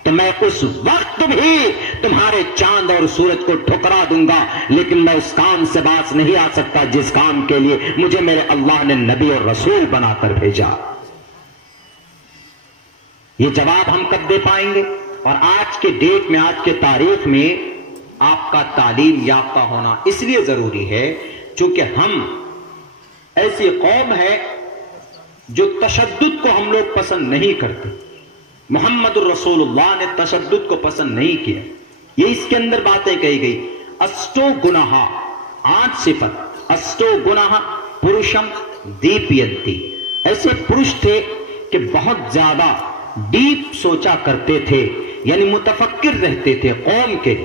تو تو میں اس وقت بھی تمہارے چاند اور سورج کو ٹھکرا دوں گا، لیکن میں اس کام سے باز نہیں آ سکتا جس کام کے لیے مجھے میرے اللہ نے نبی اور رسول بنا کر بھیجا۔ یہ جواب ہم کب دے پائیں گے؟ اور آج کے ڈیٹ میں، آج کے تاریخ میں آپ کا تعلیم یافتہ ہونا اس لیے ضروری ہے چونکہ ہم ایسی قوم ہے جو تشدد کو ہم لوگ پسند نہیں کرتے۔ محمد الرسول اللہ نے تشدد کو پسند نہیں کیا، یہ اس کے اندر باتیں کہی گئی۔ اشٹو گناہ 8 صفت، اشٹو گناہ پروشم دیپینتی، ایسے پروش تھے کہ بہت زیادہ ڈیپ سوچا کرتے تھے، یعنی متفکر رہتے تھے قوم کے۔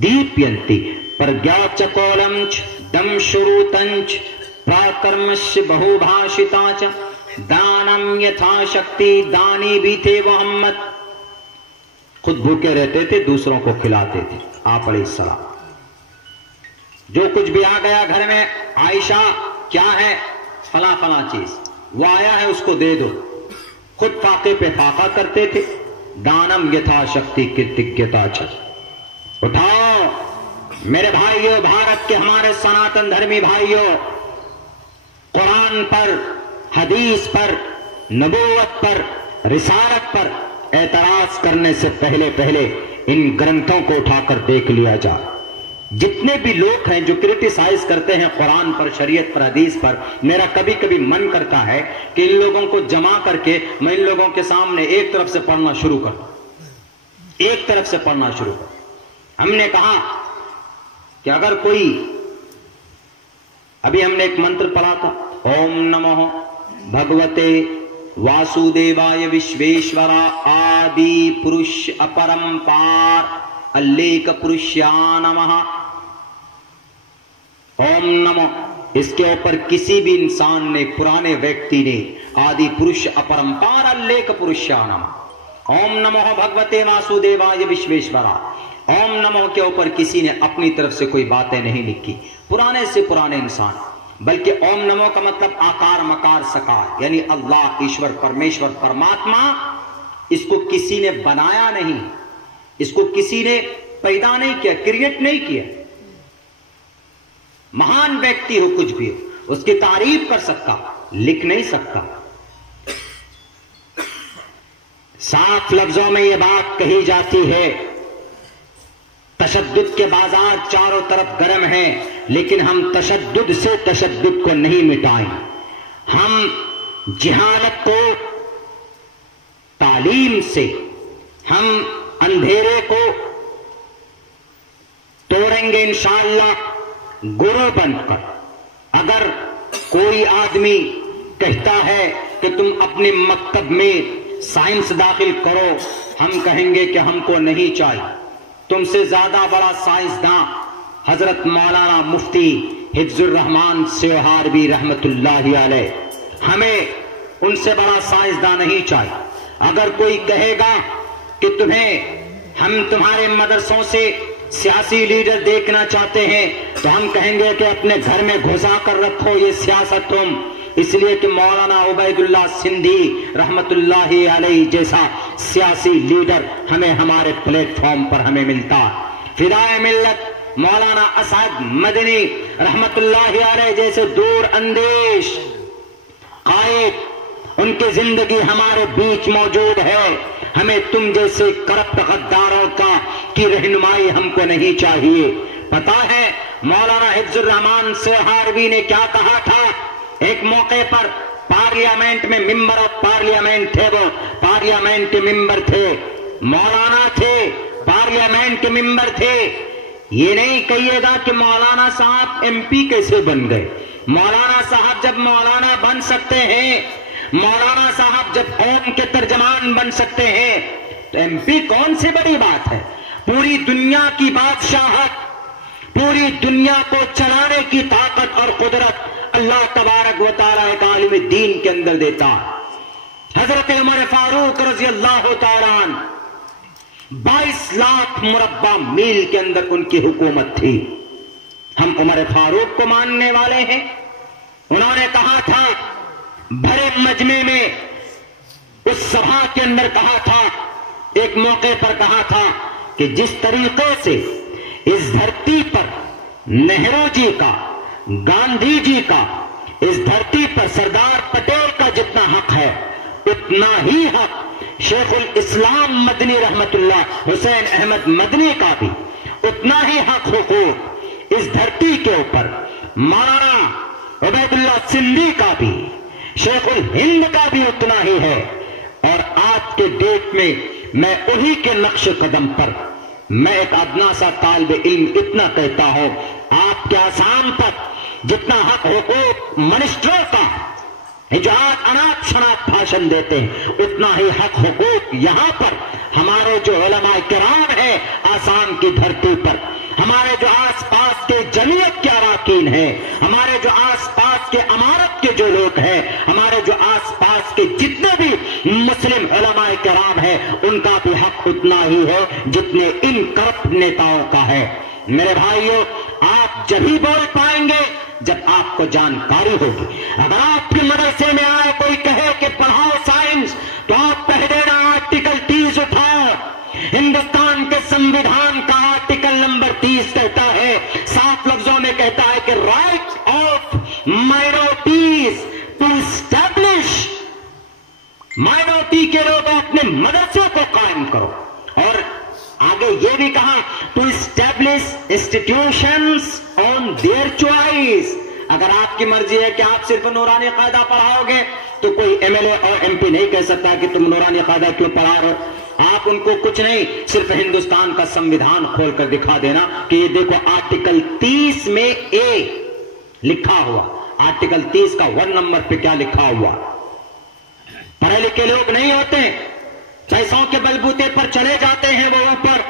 دیپینتی پرگیا چکولمچ دم شروتنچ پراکرمش بہو بھاشتاچ دانم یتھا شکتی، دانی بھی تھے محمد، خود بھوکے رہتے تھے دوسروں کو کھلاتے تھے۔ آپ علیہ السلام جو کچھ بھی آ گیا گھر میں، عائشہ کیا ہے فلاں فلاں چیز، وہ آیا ہے اس کو دے دو، خود فاقے پہ فاقہ کرتے تھے۔ دانم یتھا شکتی کرتگیتا چ، اٹھاؤ میرے بھائیوں، بھارت کے ہمارے سناتن دھرمی بھائیوں، قرآن پر، حدیث پر، نبوت پر، رسالت پر اعتراض کرنے سے پہلے ان گرنتھوں کو اٹھا کر دیکھ لیا جا۔ جتنے بھی لوگ ہیں جو کرٹیسائز کرتے ہیں قرآن پر، شریعت پر، حدیث پر، میرا کبھی کبھی من کرتا ہے کہ ان لوگوں کو جمع کر کے میں ان لوگوں کے سامنے ایک طرف سے پڑھنا شروع کروں، ایک طرف سے پڑھنا شروع کروں۔ ہم نے کہا کہ اگر کوئی، ابھی ہم نے ایک منتر پڑھا تھا، اوم نمو بھگوتے واسودیوائے وشویشورا آدی پروش اپرمپار الیک پروشیا نمہ۔ اوم نمو، اس کے اوپر کسی بھی انسان نے، پرانے ویکتی نے، آدی پروش اپرمپار الیک پروشیا نمہ۔ اوم نمو بھگوتے واسودیوائے وشویشورا، اوم نمو کے اوپر کسی نے اپنی طرف سے کوئی باتیں نہیں لکھی، پرانے سے پرانے انسان، بلکہ اوم نمو کا مطلب آکار مکار سکار، یعنی اللہ، ایشور، پرمیشور، پرماتما، اس کو کسی نے بنایا نہیں، اس کو کسی نے پیدا نہیں کیا، کریٹ نہیں کیا۔ مہان ویکتی ہو کچھ بھی ہو، اس کی تعریف کر سکتا، لکھ نہیں سکتا۔ صاف لفظوں میں یہ بات کہی جاتی ہے، تشدد کے بازار چاروں طرف گرم ہیں، لیکن ہم تشدد سے تشدد کو نہیں مٹائیں، ہم جہالت کو تعلیم سے، ہم اندھیرے کو توڑیں گے انشاءاللہ گرو بن کر۔ اگر کوئی آدمی کہتا ہے کہ تم اپنے مکتب میں سائنس داخل کرو، ہم کہیں گے کہ ہم کو نہیں چاہیے۔ تم سے زیادہ بڑا سائنسداں حضرت مولانا مفتی حفظ الرحمان سیوہاروی رحمت اللہ علیہ، ہمیں ان سے بڑا سائنسداں نہیں چاہیے۔ اگر کوئی کہے گا کہ ہم تمہارے مدرسوں سے سیاسی لیڈر دیکھنا چاہتے ہیں، تو ہم کہیں گے کہ اپنے گھر میں گھسا کر رکھو یہ سیاست تم، اس لیے کہ مولانا عبید اللہ سندھی رحمت اللہ علیہ جیسا سیاسی لیڈر ہمیں ہمارے پلیٹ فارم پر ہمیں ملتا۔ فدائے ملت مولانا اسعد مدنی رحمت اللہ علیہ جیسے دور اندیش قائد، ان کی زندگی ہمارے بیچ موجود ہے۔ ہمیں تم جیسے کرپٹ غداروں کی رہنمائی ہم کو نہیں چاہیے۔ پتا ہے مولانا حفظ الرحمان سیوہاروی نے کیا کہا تھا؟ ایک موقع پر پارلیمنٹ میں ممبر آف پارلیمنٹ تھے، وہ پارلیمنٹ کے ممبر تھے، مولانا تھے، پارلیمنٹ کے ممبر تھے۔ یہ نہیں کہیے گا کہ مولانا صاحب ایم پی کیسے بن گئے۔ مولانا صاحب جب مولانا بن سکتے ہیں، مولانا صاحب جب قوم کے ترجمان بن سکتے ہیں، تو ایم پی کون سی بڑی بات ہے؟ پوری دنیا کی بادشاہت، پوری دنیا کو چلانے کی طاقت اور قدرت اللہ تبارک و تعالیٰ ایک عالم دین کے اندر دیتا۔ حضرت عمر فاروق رضی اللہ تعالیٰ عنہ 22 لاکھ مربع میل کے اندر ان کی حکومت تھی۔ ہم عمر فاروق کو ماننے والے ہیں۔ انہوں نے کہا تھا بھرے مجمع میں، اس سبھا کے اندر کہا تھا، ایک موقع پر کہا تھا کہ جس طریقے سے اس دھرتی پر نہرو جی کا، گاندھی جی کا، اس دھرتی پر سردار پٹیل کا جتنا حق ہے، اتنا ہی حق شیخ الاسلام مدنی رحمت اللہ حسین احمد مدنی کا بھی، اتنا ہی حق حقوق اس دھرتی کے اوپر مولانا عبید اللہ سندھی کا بھی، شیخ الہند کا بھی اتنا ہی ہے۔ اور آج کے ڈیٹ میں میں انہی کے نقش قدم پر میں ایک ادنا سا طالب علم اتنا کہتا ہوں، آپ کے آسام پر جتنا حق حقوق منسٹروں کا جو آج اناپ شناپ بھاشن دیتے ہیں، اتنا ہی حق حقوق یہاں پر ہمارے جو علماء کرام ہیں آسام کی دھرتی پر، ہمارے جو آس پاس کے جمعیت کے اراکین ہیں، ہمارے جو آس پاس کے امارت کے جو لوگ ہیں، ہمارے جو آس پاس کے جتنے بھی مسلم علماء کرام ہیں، ان کا بھی حق اتنا ہی ہے جتنے ان کرپٹ نیتاؤں کا ہے۔ میرے بھائیوں، آپ جب ہی بول پائیں گے جب آپ کو جانکاری ہوگی۔ اگر آپ کے مدرسے میں آئے کوئی کہے کہ پڑھاؤ سائنس، تو آپ کہہ دینا آرٹیکل 30 اٹھاؤ۔ ہندوستان کے سمویدھان کا آرٹیکل نمبر 30 کہتا ہے، صاف لفظوں میں کہتا ہے کہ right of minorities to establish, minority کے لوگ اپنے مدرسے کو قائم کرو، اور آگے یہ بھی کہا to establish institutions on their choice. اگر آپ کی مرضی ہے کہ آپ صرف نورانی قاعدہ پڑھاؤ گے تو کوئی ایم ایل اے اور ایم پی نہیں کہہ سکتا کہ تم نورانی قاعدہ کیوں پڑھا رہے ہو۔ آپ ان کو کچھ نہیں، صرف ہندوستان کا سمویدھان کھول کر دکھا دینا کہ یہ دیکھو آرٹیکل 30 میں اے لکھا ہوا، آرٹیکل 30 کا 1 نمبر پہ کیا لکھا ہوا۔ پڑھے لکھے لوگ نہیں ہوتے، پیسوں کے بلبوتے پر چلے جاتے ہیں وہ اوپر۔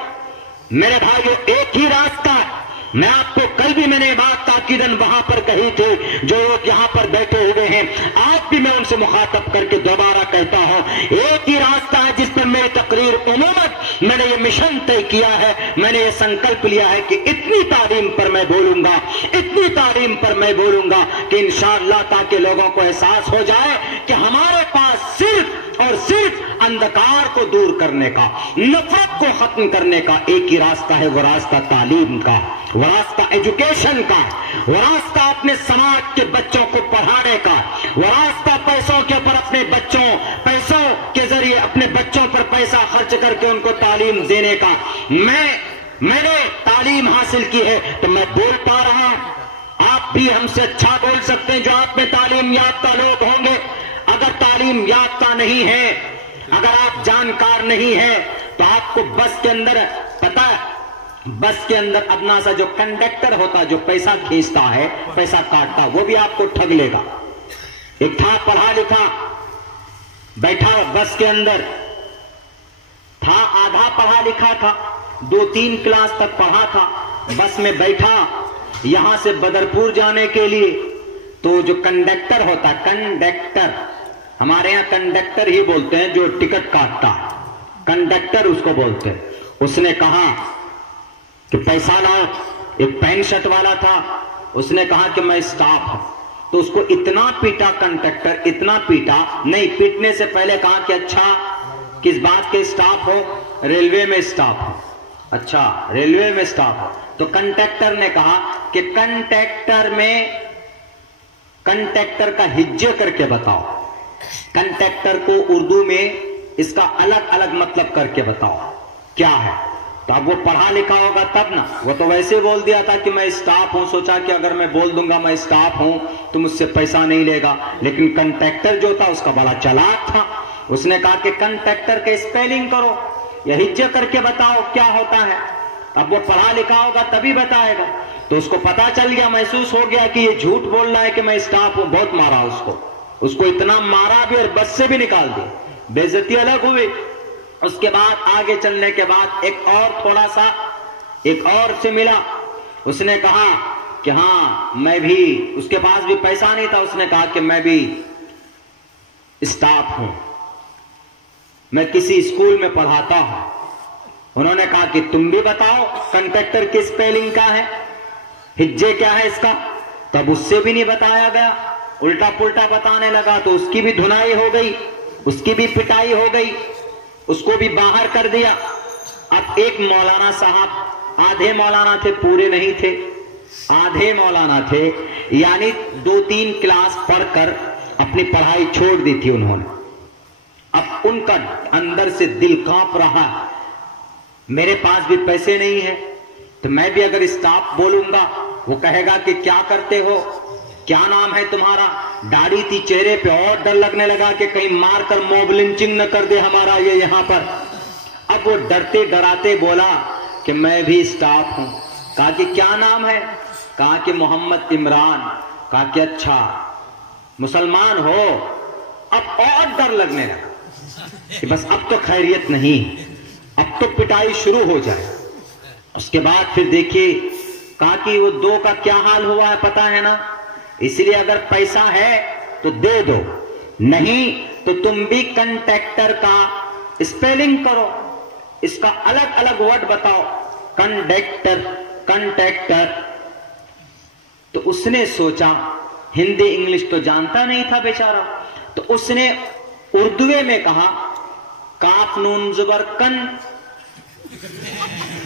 میرے بھائیو، ایک ہی راستہ ہے، میں آپ کو کل بھی میں نے بات تاکیداً وہاں پر کہی تھی، جو لوگ یہاں پر بیٹھے ہوئے ہیں آج بھی میں ان سے مخاطب کر کے دوبارہ کہتا ہوں، ایک ہی راستہ ہے جس پر میری تقریر عموماً میں نے یہ مشن طے کیا ہے، میں نے یہ سنکلپ لیا ہے کہ اتنی تعلیم پر میں بولوں گا، اتنی تعلیم پر میں بولوں گا کہ انشاءاللہ تاکہ لوگوں کو احساس ہو جائے کہ ہمارے پاس صرف اور صرف اندھکار کو دور کرنے کا، نفرت کو ختم کرنے کا ایک ہی راستہ ہے، وہ راستہ تعلیم کا، وہ راستہ ایجوکیشن کا، وہ راستہ اپنے سماج کے بچوں کو پڑھانے کا، وہ راستہ پیسوں کے اوپر اپنے بچوں، پیسوں کے ذریعے اپنے بچوں پر پیسہ خرچ کر کے ان کو تعلیم دینے کا۔ میں نے تعلیم حاصل کی ہے تو میں بول پا رہا ہوں، آپ بھی ہم سے اچھا بول سکتے ہیں جو آپ میں تعلیم یافتہ لوگ ہوں گے۔ اگر تعلیم یافتہ نہیں ہے، اگر آپ جانکار نہیں ہیں، تو آپ کو بس کے اندر پتہ ہے، بس کے اندر ادنا سا جو کنڈکٹر ہوتا جو پیسہ کھینچتا ہے، پیسہ کاٹتا، وہ بھی آپ کو ٹھگ لے گا۔ ایک تھا پڑھا لکھا، بیٹھا بس کے اندر تھا، آدھا پڑھا لکھا تھا، 2-3 کلاس تک پڑھا تھا، بس میں بیٹھا یہاں سے بدرپور جانے کے لیے، تو جو کنڈکٹر ہوتا، کنڈکٹر ہمارے یہاں کنڈکٹر ہی بولتے ہیں جو ٹکٹ کاٹتا، کنڈکٹر اس کو بولتے ہیں۔ اس نے کہا کہ پیسہ لاؤ، ایک پینٹ شرٹ والا تھا، اس نے کہا کہ میں اسٹاف ہوں، تو اس کو اتنا پیٹا کنڈکٹر، اتنا پیٹا، نہیں پیٹنے سے پہلے کہا کہ اچھا کس بات کے اسٹاف ہو؟ ریلوے میں اسٹاف ہو۔ اچھا ریلوے میں اسٹاف ہو، تو کنڈکٹر نے کہا کہ کنڈکٹر کا ہجے کر کے بتاؤ، کنڈکٹر کو اردو میں اس کا الگ الگ مطلب کر کے بتاؤ کیا ہے۔ تو اب وہ پڑھا لکھا ہوگا تب نا، وہ تو ویسے بول دیا تھا کہ میں اسٹاف ہوں، سوچا کہ اگر میں بول دوں گا میں اسٹاف ہوں تو مجھ سے پیسہ نہیں لے گا، لیکن کنڈکٹر جو تھا اس کا بڑا چلاک تھا، اس نے کہا کہ کنڈکٹر کے اسپیلنگ کرو یا ہجے کر کے بتاؤ کیا ہوتا ہے۔ اب وہ پڑھا لکھا ہوگا تبھی بتائے گا، تو اس کو پتا چل گیا، محسوس ہو گیا کہ یہ جھوٹ بول رہا ہے کہ میں اسٹاف ہوں، بہت مارا اس کو اتنا مارا بھی اور بس سے بھی نکال دیا، بے عزتی الگ ہوئی۔ اس کے بعد آگے چلنے کے بعد ایک اور سے ملا، اس نے کہا کہ ہاں میں بھی، اس کے پاس بھی پیسہ نہیں تھا، اس نے کہا کہ میں بھی اسٹاف ہوں، میں کسی اسکول میں پڑھاتا ہوں۔ انہوں نے کہا کہ تم بھی بتاؤ کنڈکٹر کی اسپیلنگ کیا ہے، ہجے کیا ہے اس کا، تب اس سے بھی نہیں بتایا گیا، الٹا پلٹا بتانے لگا، تو اس کی بھی دھنائی ہو گئی، اس کی بھی پٹائی ہو گئی۔ اس کو بھی باہر کر دیا. اب ایک مولانا صاحب، آدھے مولانا تھے، پورے نہیں تھے، آدھے مولانا تھے، یعنی 2-3 کلاس پڑھ کر اپنی پڑھائی چھوڑ دی تھی انہوں نے. اب ان کا اندر سے دل کانپ رہا، میرے پاس بھی پیسے نہیں ہیں، تو میں بھی اگر اسٹاف بولوں گا وہ کہے گا کہ کیا کرتے ہو، کیا نام ہے تمہارا. داڑھی تھی چہرے پہ، اور ڈر لگنے لگا کہ کہیں مار کر موب لنچنگ نہ کر دے ہمارا یہ یہاں پر. اب وہ ڈرتے ڈراتے بولا کہ میں بھی اسٹاف ہوں. کہا کہ کیا نام ہے؟ کہا کہ محمد عمران. کہا کہ اچھا مسلمان ہو. اب اور ڈر لگنے لگا کہ بس اب تو خیریت نہیں، اب تو پٹائی شروع ہو جائے. اس کے بعد پھر دیکھیے، کہا کہ وہ 2 کا کیا حال ہوا ہے پتا ہے نا، اس لیے اگر پیسہ ہے تو دے دو، نہیں تو تم بھی کنٹیکٹر کا اسپیلنگ کرو، اس کا الگ الگ ورڈ بتاؤ. کنڈکٹر، کنٹیکٹر. تو اس نے سوچا، ہندی انگلش تو جانتا نہیں تھا بیچارہ، تو اس نے اردوے میں کہا کاف نون زبر کن،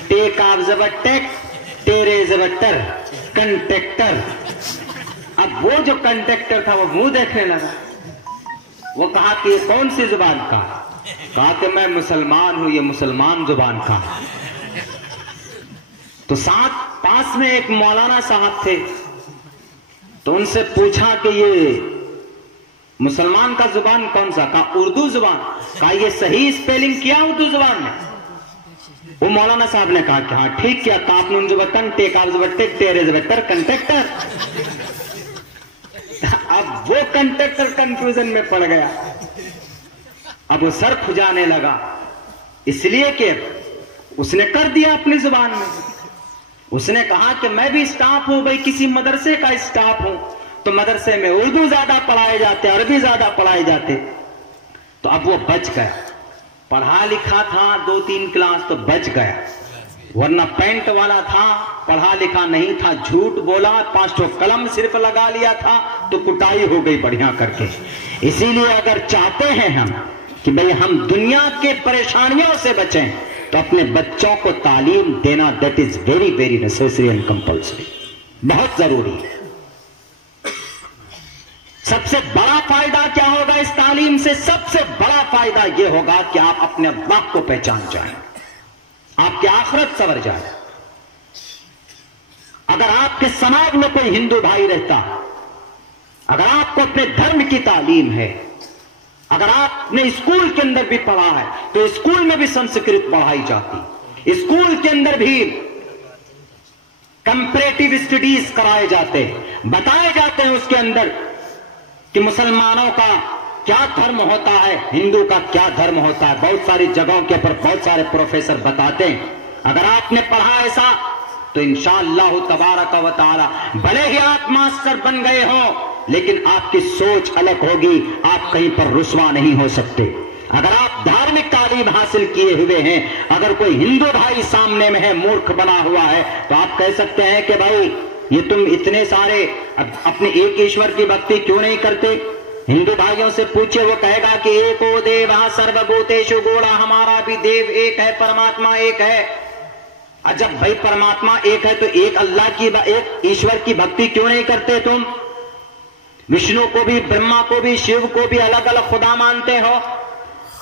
ٹے کاف زبر ٹیک، ٹیرے زبر ٹر، کنٹیکٹر. اب وہ جو کنٹیکٹر تھا وہ منہ دیکھنے لگا. وہ کہا کہ یہ کون سی زبان کا؟ کہا کہ میں مسلمان ہوں، یہ مسلمان زبان کا. تو ساتھ پاس میں ایک مولانا صاحب تھے، تو ان سے پوچھا کہ یہ مسلمان کا زبان کون سا؟ کہا اردو زبان. کہا یہ صحیح اسپیلنگ کیا اردو زبان میں؟ وہ مولانا صاحب نے کہا کہ ہاں ٹھیک کیا، کاف نون زبر کن، ٹے کاف زبر ٹیک، ٹیرے زبر ٹر، کنٹیکٹر. اب وہ کنٹیکٹر کنفیوژن میں پڑ گیا. اب وہ سر کھجانے لگا، اس لیے کہ اس نے کر دیا اپنی زبان میں. اس نے کہا کہ میں بھی اسٹاف ہوں بھائی، کسی مدرسے کا اسٹاف ہوں، تو مدرسے میں اردو زیادہ پڑھائے جاتے، عربی زیادہ پڑھائے جاتے. تو اب وہ بچ گیا، پڑھا لکھا تھا 2-3 کلاس تو بچ گیا، ورنہ پینٹ والا تھا، پڑھا لکھا نہیں تھا، جھوٹ بولا، 5 قلم صرف لگا لیا تھا تو کٹائی ہو گئی بڑھیا کر کے. اسی لیے اگر چاہتے ہیں ہم کہ بھئی ہم دنیا کے پریشانیوں سے بچیں تو اپنے بچوں کو تعلیم دینا that is very very necessary and compulsory, بہت ضروری ہے. سب سے بڑا فائدہ کیا ہوگا اس تعلیم سے؟ سب سے بڑا فائدہ یہ ہوگا کہ آپ اپنے اللہ کو پہچان جائیں، آپ کی آخرت سنور جائے. اگر آپ کے سماج میں کوئی ہندو بھائی رہتا، اگر آپ کو اپنے دھرم کی تعلیم ہے، اگر آپ نے اسکول کے اندر بھی پڑھا ہے تو اسکول میں بھی سنسکرت پڑھائی جاتی، اسکول کے اندر بھی کمپیریٹیو اسٹڈیز کرائے جاتے، بتائے جاتے ہیں اس کے اندر کہ مسلمانوں کا کیا دھرم ہوتا ہے، ہندو کا کیا دھرم ہوتا ہے. بہت ساری جگہوں کے اوپر بہت سارے پروفیسر بتاتے ہیں. اگر آپ نے پڑھا ایسا تو انشاءاللہ تبارک و تعالی بھلے ہی آپ ماسٹر بن گئے ہوں لیکن آپ کی سوچ الگ ہوگی، آپ کہیں پر رسوا نہیں ہو سکتے. اگر آپ دھارمک تعلیم حاصل کیے ہوئے ہیں، اگر کوئی ہندو بھائی سامنے میں ہے مورکھ بنا ہوا ہے تو آپ کہہ سکتے ہیں کہ بھائی یہ تم اتنے سارے اپنے ایک ایشور کی بھکتی کیوں نہیں کرتے؟ ہندو بھائیوں سے پوچھے، وہ کہے گا کہ ایکو دیوہ سرو بھوتیشو گوڑا، ہمارا بھی دیو ایک ہے، پرماتما ایک ہے. جب بھائی پرماتما ایک ہے تو ایک اللہ کی، ایک ایشور کی بھکتی کیوں نہیں کرتے تم؟ وشنو کو بھی، برہما کو بھی، شیو کو بھی الگ الگ خدا مانتے ہو.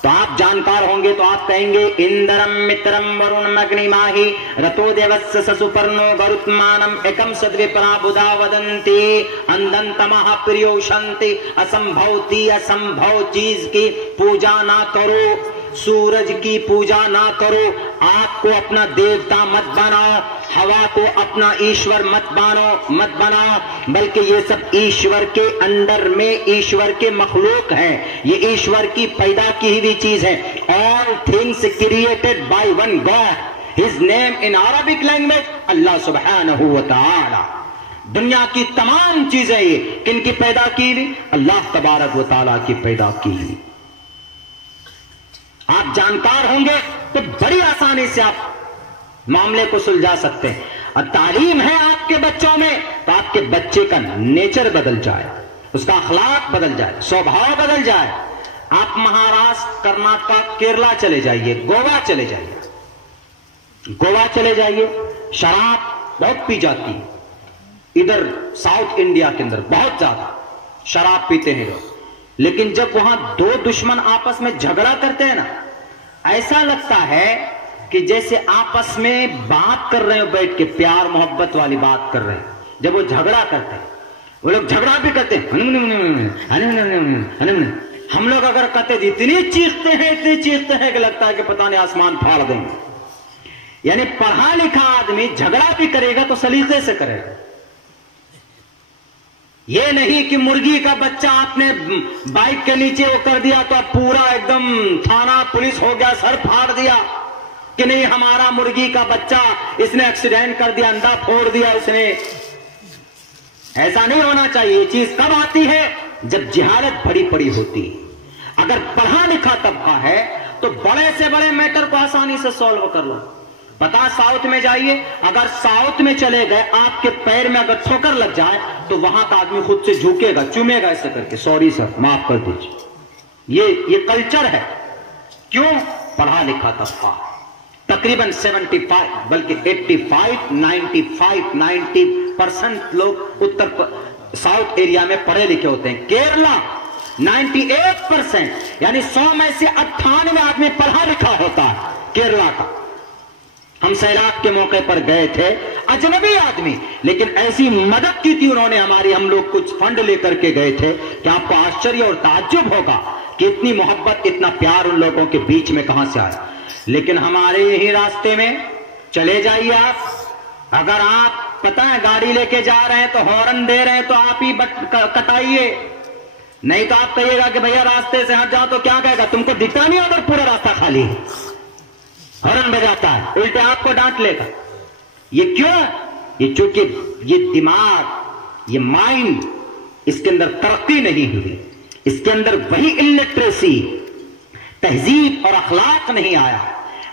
تو آپ جانکار ہوں گے تو آپ کہیں گے اندرم مترم ورن اگنی ماہی رتو دیوس سسپرنو گرتمانم ایکم سدوپرا بدھا ودنتی اندنتمہ پریوشنتی. اسمبھوتی اسمبھو چیز کی پوجا نہ کرو، سورج کی پوجا نہ کرو، آپ کو اپنا دیوتا مت بناؤ، ہوا کو اپنا ایشور مت بناؤ، بلکہ یہ سب ایشور کے انڈر میں ایشور کے مخلوق ہیں، یہ ایشور کی پیدا کی ہوئی چیز ہے. All things created by one God, His name in Arabic language اللہ سبحانہ و تعالی. دنیا کی تمام چیزیں یہ کن کی پیدا کی ہوئی؟ اللہ تبارک و تعالی کی پیدا کی ہوئی. آپ جانکار ہوں گے تو بڑی آسانی سے آپ معاملے کو سلجھا سکتے ہیں. اور تعلیم ہے آپ کے بچوں میں تو آپ کے بچے کا نیچر بدل جائے، اس کا اخلاق بدل جائے، سوبھاؤ بدل جائے. آپ مہاراشٹر، کرناٹک، کیرلا چلے جائیے، گوا چلے جائیے، گوا چلے جائیے، شراب بہت پی جاتی ہے ادھر ساؤتھ انڈیا کے اندر، بہت زیادہ شراب پیتے ہیں لوگ، لیکن جب وہاں دو دشمن آپس میں جھگڑا کرتے ہیں نا، ایسا لگتا ہے کہ جیسے آپس میں بات کر رہے ہو، بیٹھ کے پیار محبت والی بات کر رہے ہیں۔ جب وہ جھگڑا کرتے ہیں، وہ لوگ جھگڑا بھی کرتے ہیں، ہم لوگ اگر کہتے ہیں اتنی چیختے ہیں کہ لگتا ہے کہ پتہ نہیں آسمان پھاڑ دیں گے۔ یعنی پڑھا لکھا آدمی جھگڑا بھی کرے گا تو سلیقے سے کرے گا، یہ نہیں کہ مرغی کا بچہ آپ نے بائک کے نیچے وہ کر دیا تو اب پورا ایک دم تھانہ پولیس ہو گیا، سر پھاڑ دیا کہ نہیں ہمارا مرغی کا بچہ، اس نے ایکسیڈنٹ کر دیا، اندھا پھوڑ دیا اس نے۔ ایسا نہیں ہونا چاہیے۔ یہ چیز کب آتی ہے؟ جب جہالت بڑی پڑی ہوتی ہے۔ اگر پڑھا لکھا طبقہ ہے تو بڑے سے بڑے میٹر کو آسانی سے سولو کر لو۔ پتا ساؤتھ میں جائیے، اگر ساؤتھ میں چلے گئے آپ کے پیر میں اگر ٹھوکر لگ جائے تو وہاں کا آدمی خود سے جھکے گا، چومے گا ایسے کر کے، سوری سر معاف کر دیجیے۔ یہ کلچر ہے۔ کیوں؟ پڑھا لکھا طبقہ تقریباً 75 بلکہ 85 90% لوگ ساؤتھ ایریا میں پڑھے لکھے ہوتے ہیں۔ کیرلا 98%، یعنی 100 میں سے 98 آدمی پڑھا لکھا ہوتا ہے کیرلا کا۔ ہم سیلاب کے موقع پر گئے تھے، اجنبی آدمی، لیکن ایسی مدد کی تھی انہوں نے ہماری، ہم لوگ کچھ فنڈ لے کر کے گئے تھے کہ آپ کو آشچర్య اور تعجب ہوگا کہ اتنی محبت، اتنا پیار ان لوگوں کے بیچ میں کہاں سے آیا۔ لیکن ہمارے یہی راستے میں چلے جائیے آپ، اگر آپ پتہ ہے گاڑی لے کے جا رہے ہیں تو ہارن دے رہے ہیں تو آپ ہی کٹائیے، نہیں تو آپ کہیے گا کہ بھیا راستے سے ہٹ جاؤ، تو کیا کہے گا؟ تم کو دکھتا نہیں اگر پورا راستہ خالی ہے، ہارن بجاتا ہے، الٹے آپ کو ڈانٹ لے گا۔ یہ کیوں؟ یہ چونکہ یہ دماغ، یہ مائنڈ، اس کے اندر ترقی نہیں ہوئی، اس کے اندر وہی الٹریسی، تہذیب اور اخلاق نہیں آیا۔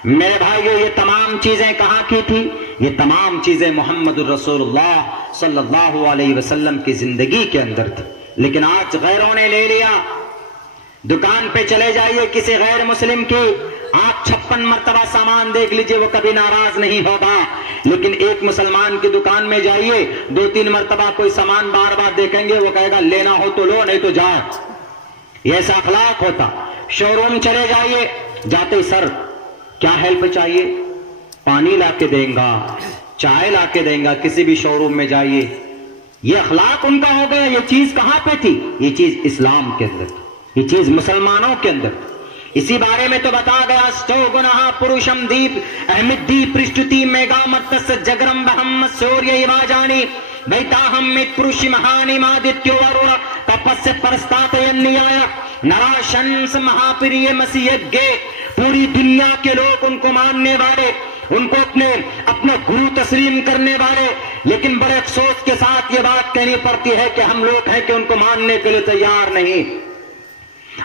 میرے بھائیو، یہ تمام چیزیں کہاں کی تھی؟ یہ تمام چیزیں محمد الرسول اللہ صلی اللہ علیہ وسلم کی زندگی کے اندر تھی، لیکن آج غیروں نے لے لیا۔ دکان پہ چلے جائیے کسی غیر مسلم کی، آپ 56 مرتبہ سامان دیکھ لیجئے، وہ کبھی ناراض نہیں ہوگا، لیکن ایک مسلمان کی دکان میں جائیے 2-3 مرتبہ کوئی سامان بار بار دیکھیں گے، وہ کہے گا لینا ہو تو لو، نہیں تو جا۔ یہ ایسا اخلاق ہوتا۔ شو روم چلے جائیے، جاتے سر کیا ہیلپ چاہیے؟ پانی لا کے دیں گا، چائے لا کے دیں گا، کسی بھی شو روم میں جائیے۔ یہ اخلاق ان کا ہو گیا۔ یہ چیز کہاں پہ تھی؟ یہ چیز اسلام کے اندر، یہ چیز مسلمانوں کے اندر۔ اسی بارے میں تو بتا گیا، ستو گناہ پروشم دیپ احمد دی پرشتتی میگا مرتس جگرم بہم سوریہ ایواجانی بیتاہم مت پروشی مہانی مادتیو ورورا تپس سے پرستات ینیایا نراشنس مہاپریہ مسیح گے۔ پوری دنیا کے لوگ ان کو ماننے والے، ان کو اپنا گرو تسلیم کرنے والے، لیکن بڑے افسوس کے ساتھ یہ بات کہنی پڑتی ہے کہ ہم لوگ ہیں کہ ان کو ماننے کے لیے تیار نہیں۔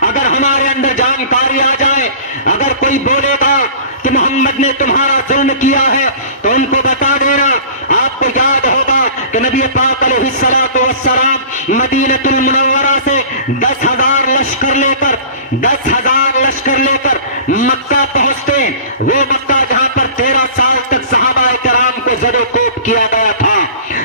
اگر ہمارے اندر جانکاری آ جائے، اگر کوئی بولے گا کہ محمد نے تمہارا ظلم کیا ہے تو ان کو بتا دینا۔ آپ کو یاد ہوگا کہ نبی پاک علیہ السلام مدینۃ المنورہ سے 10,000 لشکر لے کر مکہ پہنچتے، وہ مکہ جہاں پر 13 سال تک صحابہ کرام کو زد و کوب کیا گیا تھا،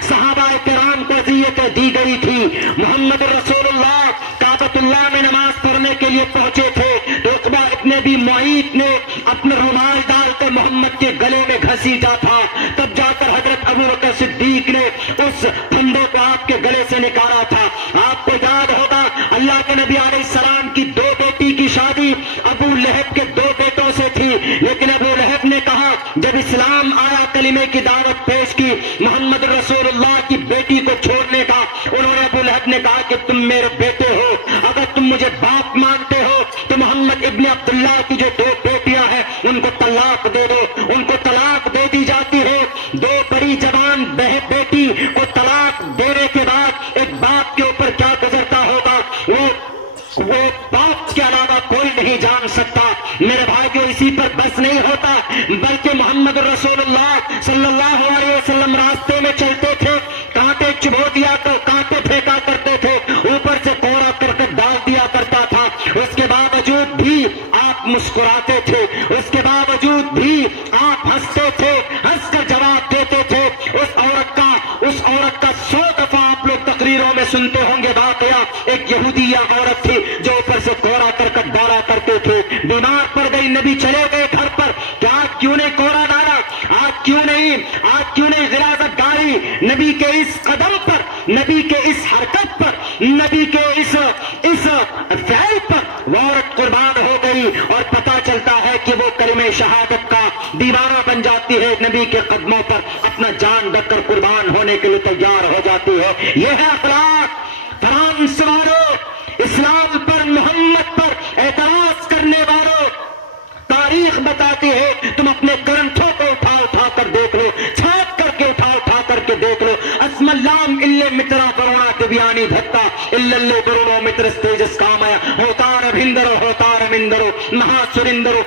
صحابہ کرام کو اذیتیں دی گئی تھی۔ محمد رسول اللہ کعبۃ اللہ میں نماز پڑھنے کے لیے پہنچے تھے تو عقبہ ابن ابی معیط نے اپنا رومال ڈال کر محمد کے گلے میں گھسیٹا تھا، تب جا کر حضرت ابوبکر صدیق نے اس پھندے کو آپ کے گلے سے نکالا تھا۔ آپ کو یاد ہوگا اللہ کے نبی علیہ السلام کی 2 بیٹی کی شادی ابو لہب کے 2 بیٹوں سے تھی، لیکن ابو لہب نے کہا جب اسلام آیا، کلمے کی دعوت پیش کی، محمد رسول اللہ کی بیٹی کو چھوڑنے کا، انہوں نے ابو لہب نے کہا کہ تم میرے بیٹے ہو، اگر تم مجھے باپ مانتے ہو تو محمد ابن عبداللہ کی جو 2 بیٹیاں ہیں ان کو طلاق دے دو۔ ان کو طلاق دے دی جاتی ہے۔ 2 بڑی جوان بیٹی کو طلاق دینے کے بعد ایک باپ کے اوپر کیا گزرتا ہوگا وہ باپ کے علاوہ کوئی نہیں جان سکتا۔ میرے بھائیو، اسی پر بس نہیں ہوتا، بلکہ محمد رسول اللہ صلی اللہ علیہ وسلم راستے میں چلتے تھے، کانٹے چبھو دیا تو کانٹے پھینکا کرتے تھے، اوپر سے کوڑا کرکٹ ڈال دیا کرتا تھا، اس کے بعد ٹیویوں میں سنتے ہوں گے واقعہ، ایک یہودیہ عورت تھی جو اوپر سے کوڑا کرکٹ ڈالا کرتے تھے، بیمار پڑ گئی، نبی چلے گئے گھر پر کہ آج کیوں نہیں کوڑا ڈالا، آج کیوں نہیں غلاظت ڈالی؟ نبی کے اس قدم پر، نبی کے اس حرکت پر، نبی کے اس فعل پر وہ عورت قربان ہو گئی، اور پتہ چلتا ہے کہ وہ کلمہ شہادت کا دیوانہ بن جاتی ہے، نبی کے قدموں پر اپنا جان رکھ کر قربان ہونے کے لیے تیار ہو جاتی ہے۔ یہ ہے اخلاق۔ فرانس والوں، اسلام پر، محمد پر اعتراض کرنے والوں، تاریخ بتاتی ہے، تم اپنے گرنتھوں کو اٹھا کر دیکھ لو، چھاپ کر کے اٹھا کر کے دیکھ لو، اسم اللام اللہ مترا کرونا دبیانی دھتا اللہ برونو متر تیجس کامیا ہوتار مندرو مہاسرندرو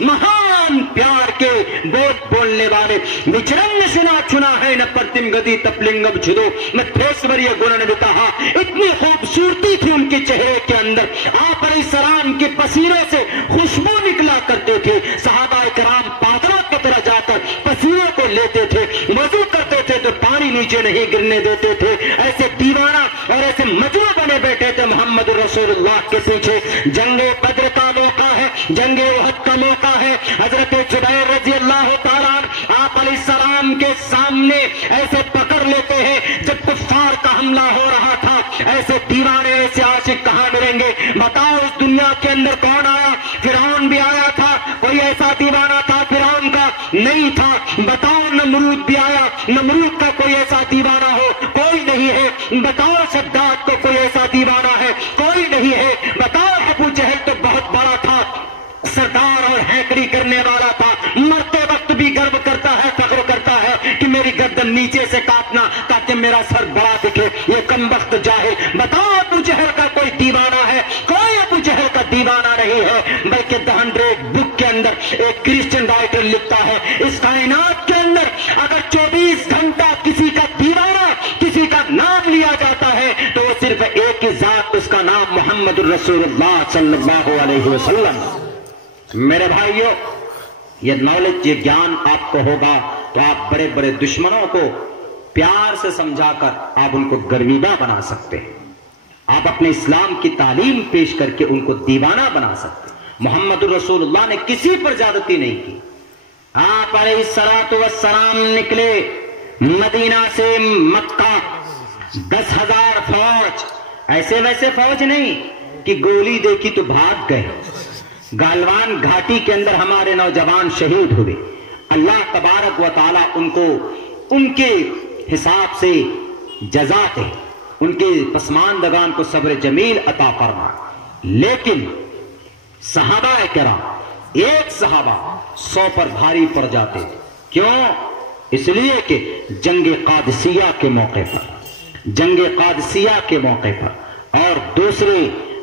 مہان پیار کے بولنے والے وچرن سنا چنا ہے نہ پرتم گتی تپلنگم چھدو میں تھیسوری گنن بتاہا۔ اتنی خوبصورتی تھی ان کے چہرے کے اندر، آپ علیہ السلام کے پسینے سے خوشبو نکلا کرتے تھے، صحابہ کرام پاتروں کی طرح جا کر پسینے کو لیتے تھے، وضو کرتے تھے تو پانی نیچے نہیں گرنے دیتے تھے، ایسے دیوانہ اور ایسے مجنون بنے بیٹھے تھے محمد رسول اللہ کے پیچھے۔ جنگ بدر کا موقع ہے، جنگ احد کا موقع ہے، حضرت زبیر رضی اللہ تعالیٰ آپ علیہ السلام کے سامنے ایسے پکڑ لیتے ہیں، جب کفار کا حملہ ہو رہا تھا، ایسے دیوانے ایسے عاشق کہاں ملیں گے؟ بتاؤ اس دنیا کے اندر کون آیا؟ فرعون بھی آیا تھا، کوئی ایسا دیوانہ تھا فرعون کا؟ نہیں تھا۔ بتاؤ نمرود بھی آیا، نمرود کا کوئی ایسا دیوانہ ہو؟ کوئی نہیں ہے۔ بتاؤ شداد کو کوئی ایسا دیوانہ ہے؟ کوئی نہیں ہے۔ بتاؤ ابو جہل تو بہت بڑا تھا، سردار اور ہینکڑی کرنے والا تھا، مرتے وقت بھی گرو کرتا ہے، فخر کرتا ہے کہ میری گردن نیچے سے کاٹنا تاکہ میرا سر بڑا دکھے، یہ کم وقت جاہل۔ بتاؤ ابو جہل کا کوئی دیوانہ ہے؟ کوئی ابو جہل کا دیوانہ نہیں ہے، بلکہ The 100 بک کے اندر ایک کرسچن رائٹر لکھتا ہے، اس کائنات کے اندر اگر 24 گھنٹہ کسی کا دیوانہ، کسی کا نام لیا جاتا ہے تو وہ صرف ایک ہی ذات، اس کا نام محمد الرسول اللہ صلی اللہ علیہ وسلم۔ میرے بھائیوں، یہ نالج، یہ گیان آپ کو ہوگا تو آپ بڑے بڑے دشمنوں کو پیار سے سمجھا کر آپ ان کو گرویدہ بنا سکتے ہیں، آپ اپنے اسلام کی تعلیم پیش کر کے ان کو دیوانہ بنا سکتے ہیں۔ محمد الرسول اللہ نے کسی پر زیادتی نہیں کی۔ آپ علیہ الصلوۃ والسلام نکلے مدینہ سے مکہ، 10,000 فوج، ایسے ویسے فوج نہیں کہ گولی دیکھی تو بھاگ گئے۔ گالوان گھاٹی کے اندر ہمارے نوجوان شہید ہوئے، اللہ تبارک و تعالیٰ ان کو ان کے حساب سے جزا دے، ان کے پسماندگان کو صبر جمیل عطا فرما۔ لیکن صحابہ کرام، ایک صحابہ 100 پر بھاری پڑ جاتے، کیوں؟ اس لیے کہ جنگ قادسیہ کے موقع پر اور دوسرے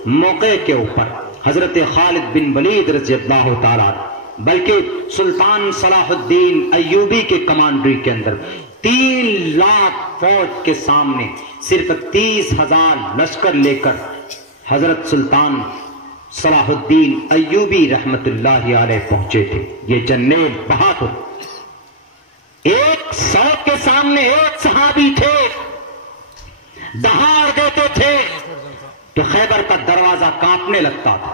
موقع کے اوپر حضرت خالد بن ولید رضی اللہ تعالیٰ، بلکہ سلطان صلاح الدین ایوبی کے کمانڈری کے اندر 3 لاکھ فوج کے سامنے صرف 30,000 لشکر لے کر حضرت سلطان صلاح الدین ایوبی رحمت اللہ علیہ پہنچے تھے۔ یہ جنرل بہادر 100 کے سامنے ایک صحابی تھے، دہاڑ دیتے تھے تو خیبر کا دروازہ کانپنے لگتا تھا۔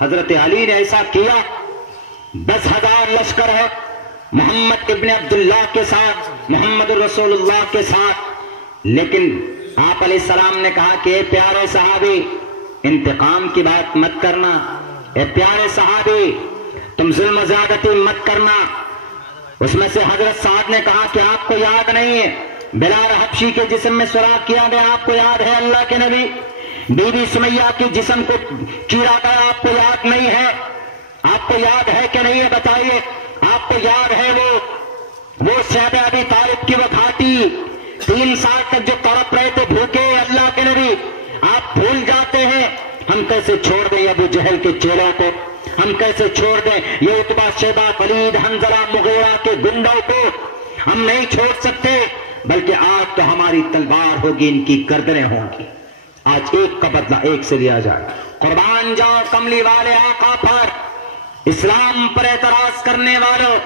حضرت علی نے ایسا کیا، 10,000 لشکر ہے محمد ابن عبداللہ کے ساتھ، محمد الرسول اللہ کے ساتھ، لیکن آپ علیہ السلام نے کہا کہ اے پیارے صحابی، انتقام کی بات مت کرنا، اے پیارے صحابی تم ظلم و زیادتی مت کرنا۔ اس میں سے حضرت سعد نے کہا کہ آپ کو یاد نہیں ہے بلال حبشی کے جسم میں سوراخ کیا گیا، آپ کو یاد ہے اللہ کے نبی؟ بی بی سمیہ کے جسم کو چیرا گیا، آپ کو یاد نہیں ہے؟ آپ کو یاد ہے کہ نہیں ہے بتائیے؟ آپ کو یاد ہے وہ شیب ابی طالب کی وہ گھاٹی 3 سال تک جو تڑپ رہے تھے بھوکے اللہ کے نبی؟ آپ بھول جاتے ہیں۔ ہم کیسے چھوڑ دیں ابو جہل کے چیلوں کو؟ ہم کیسے چھوڑ دیں یہ عتبہ شیبہ ولید حنظلہ مغیرہ کے گنڈوں کو؟ ہم نہیں چھوڑ سکتے، بلکہ آج تو ہماری تلوار ہوگی، ان کی گردنیں ہوں گی۔ آج ایک کا بدلہ ایک سے لیا جائے۔ قربان جاؤ کملی والے آقا پر، اسلام پر اعتراض کرنے والوں،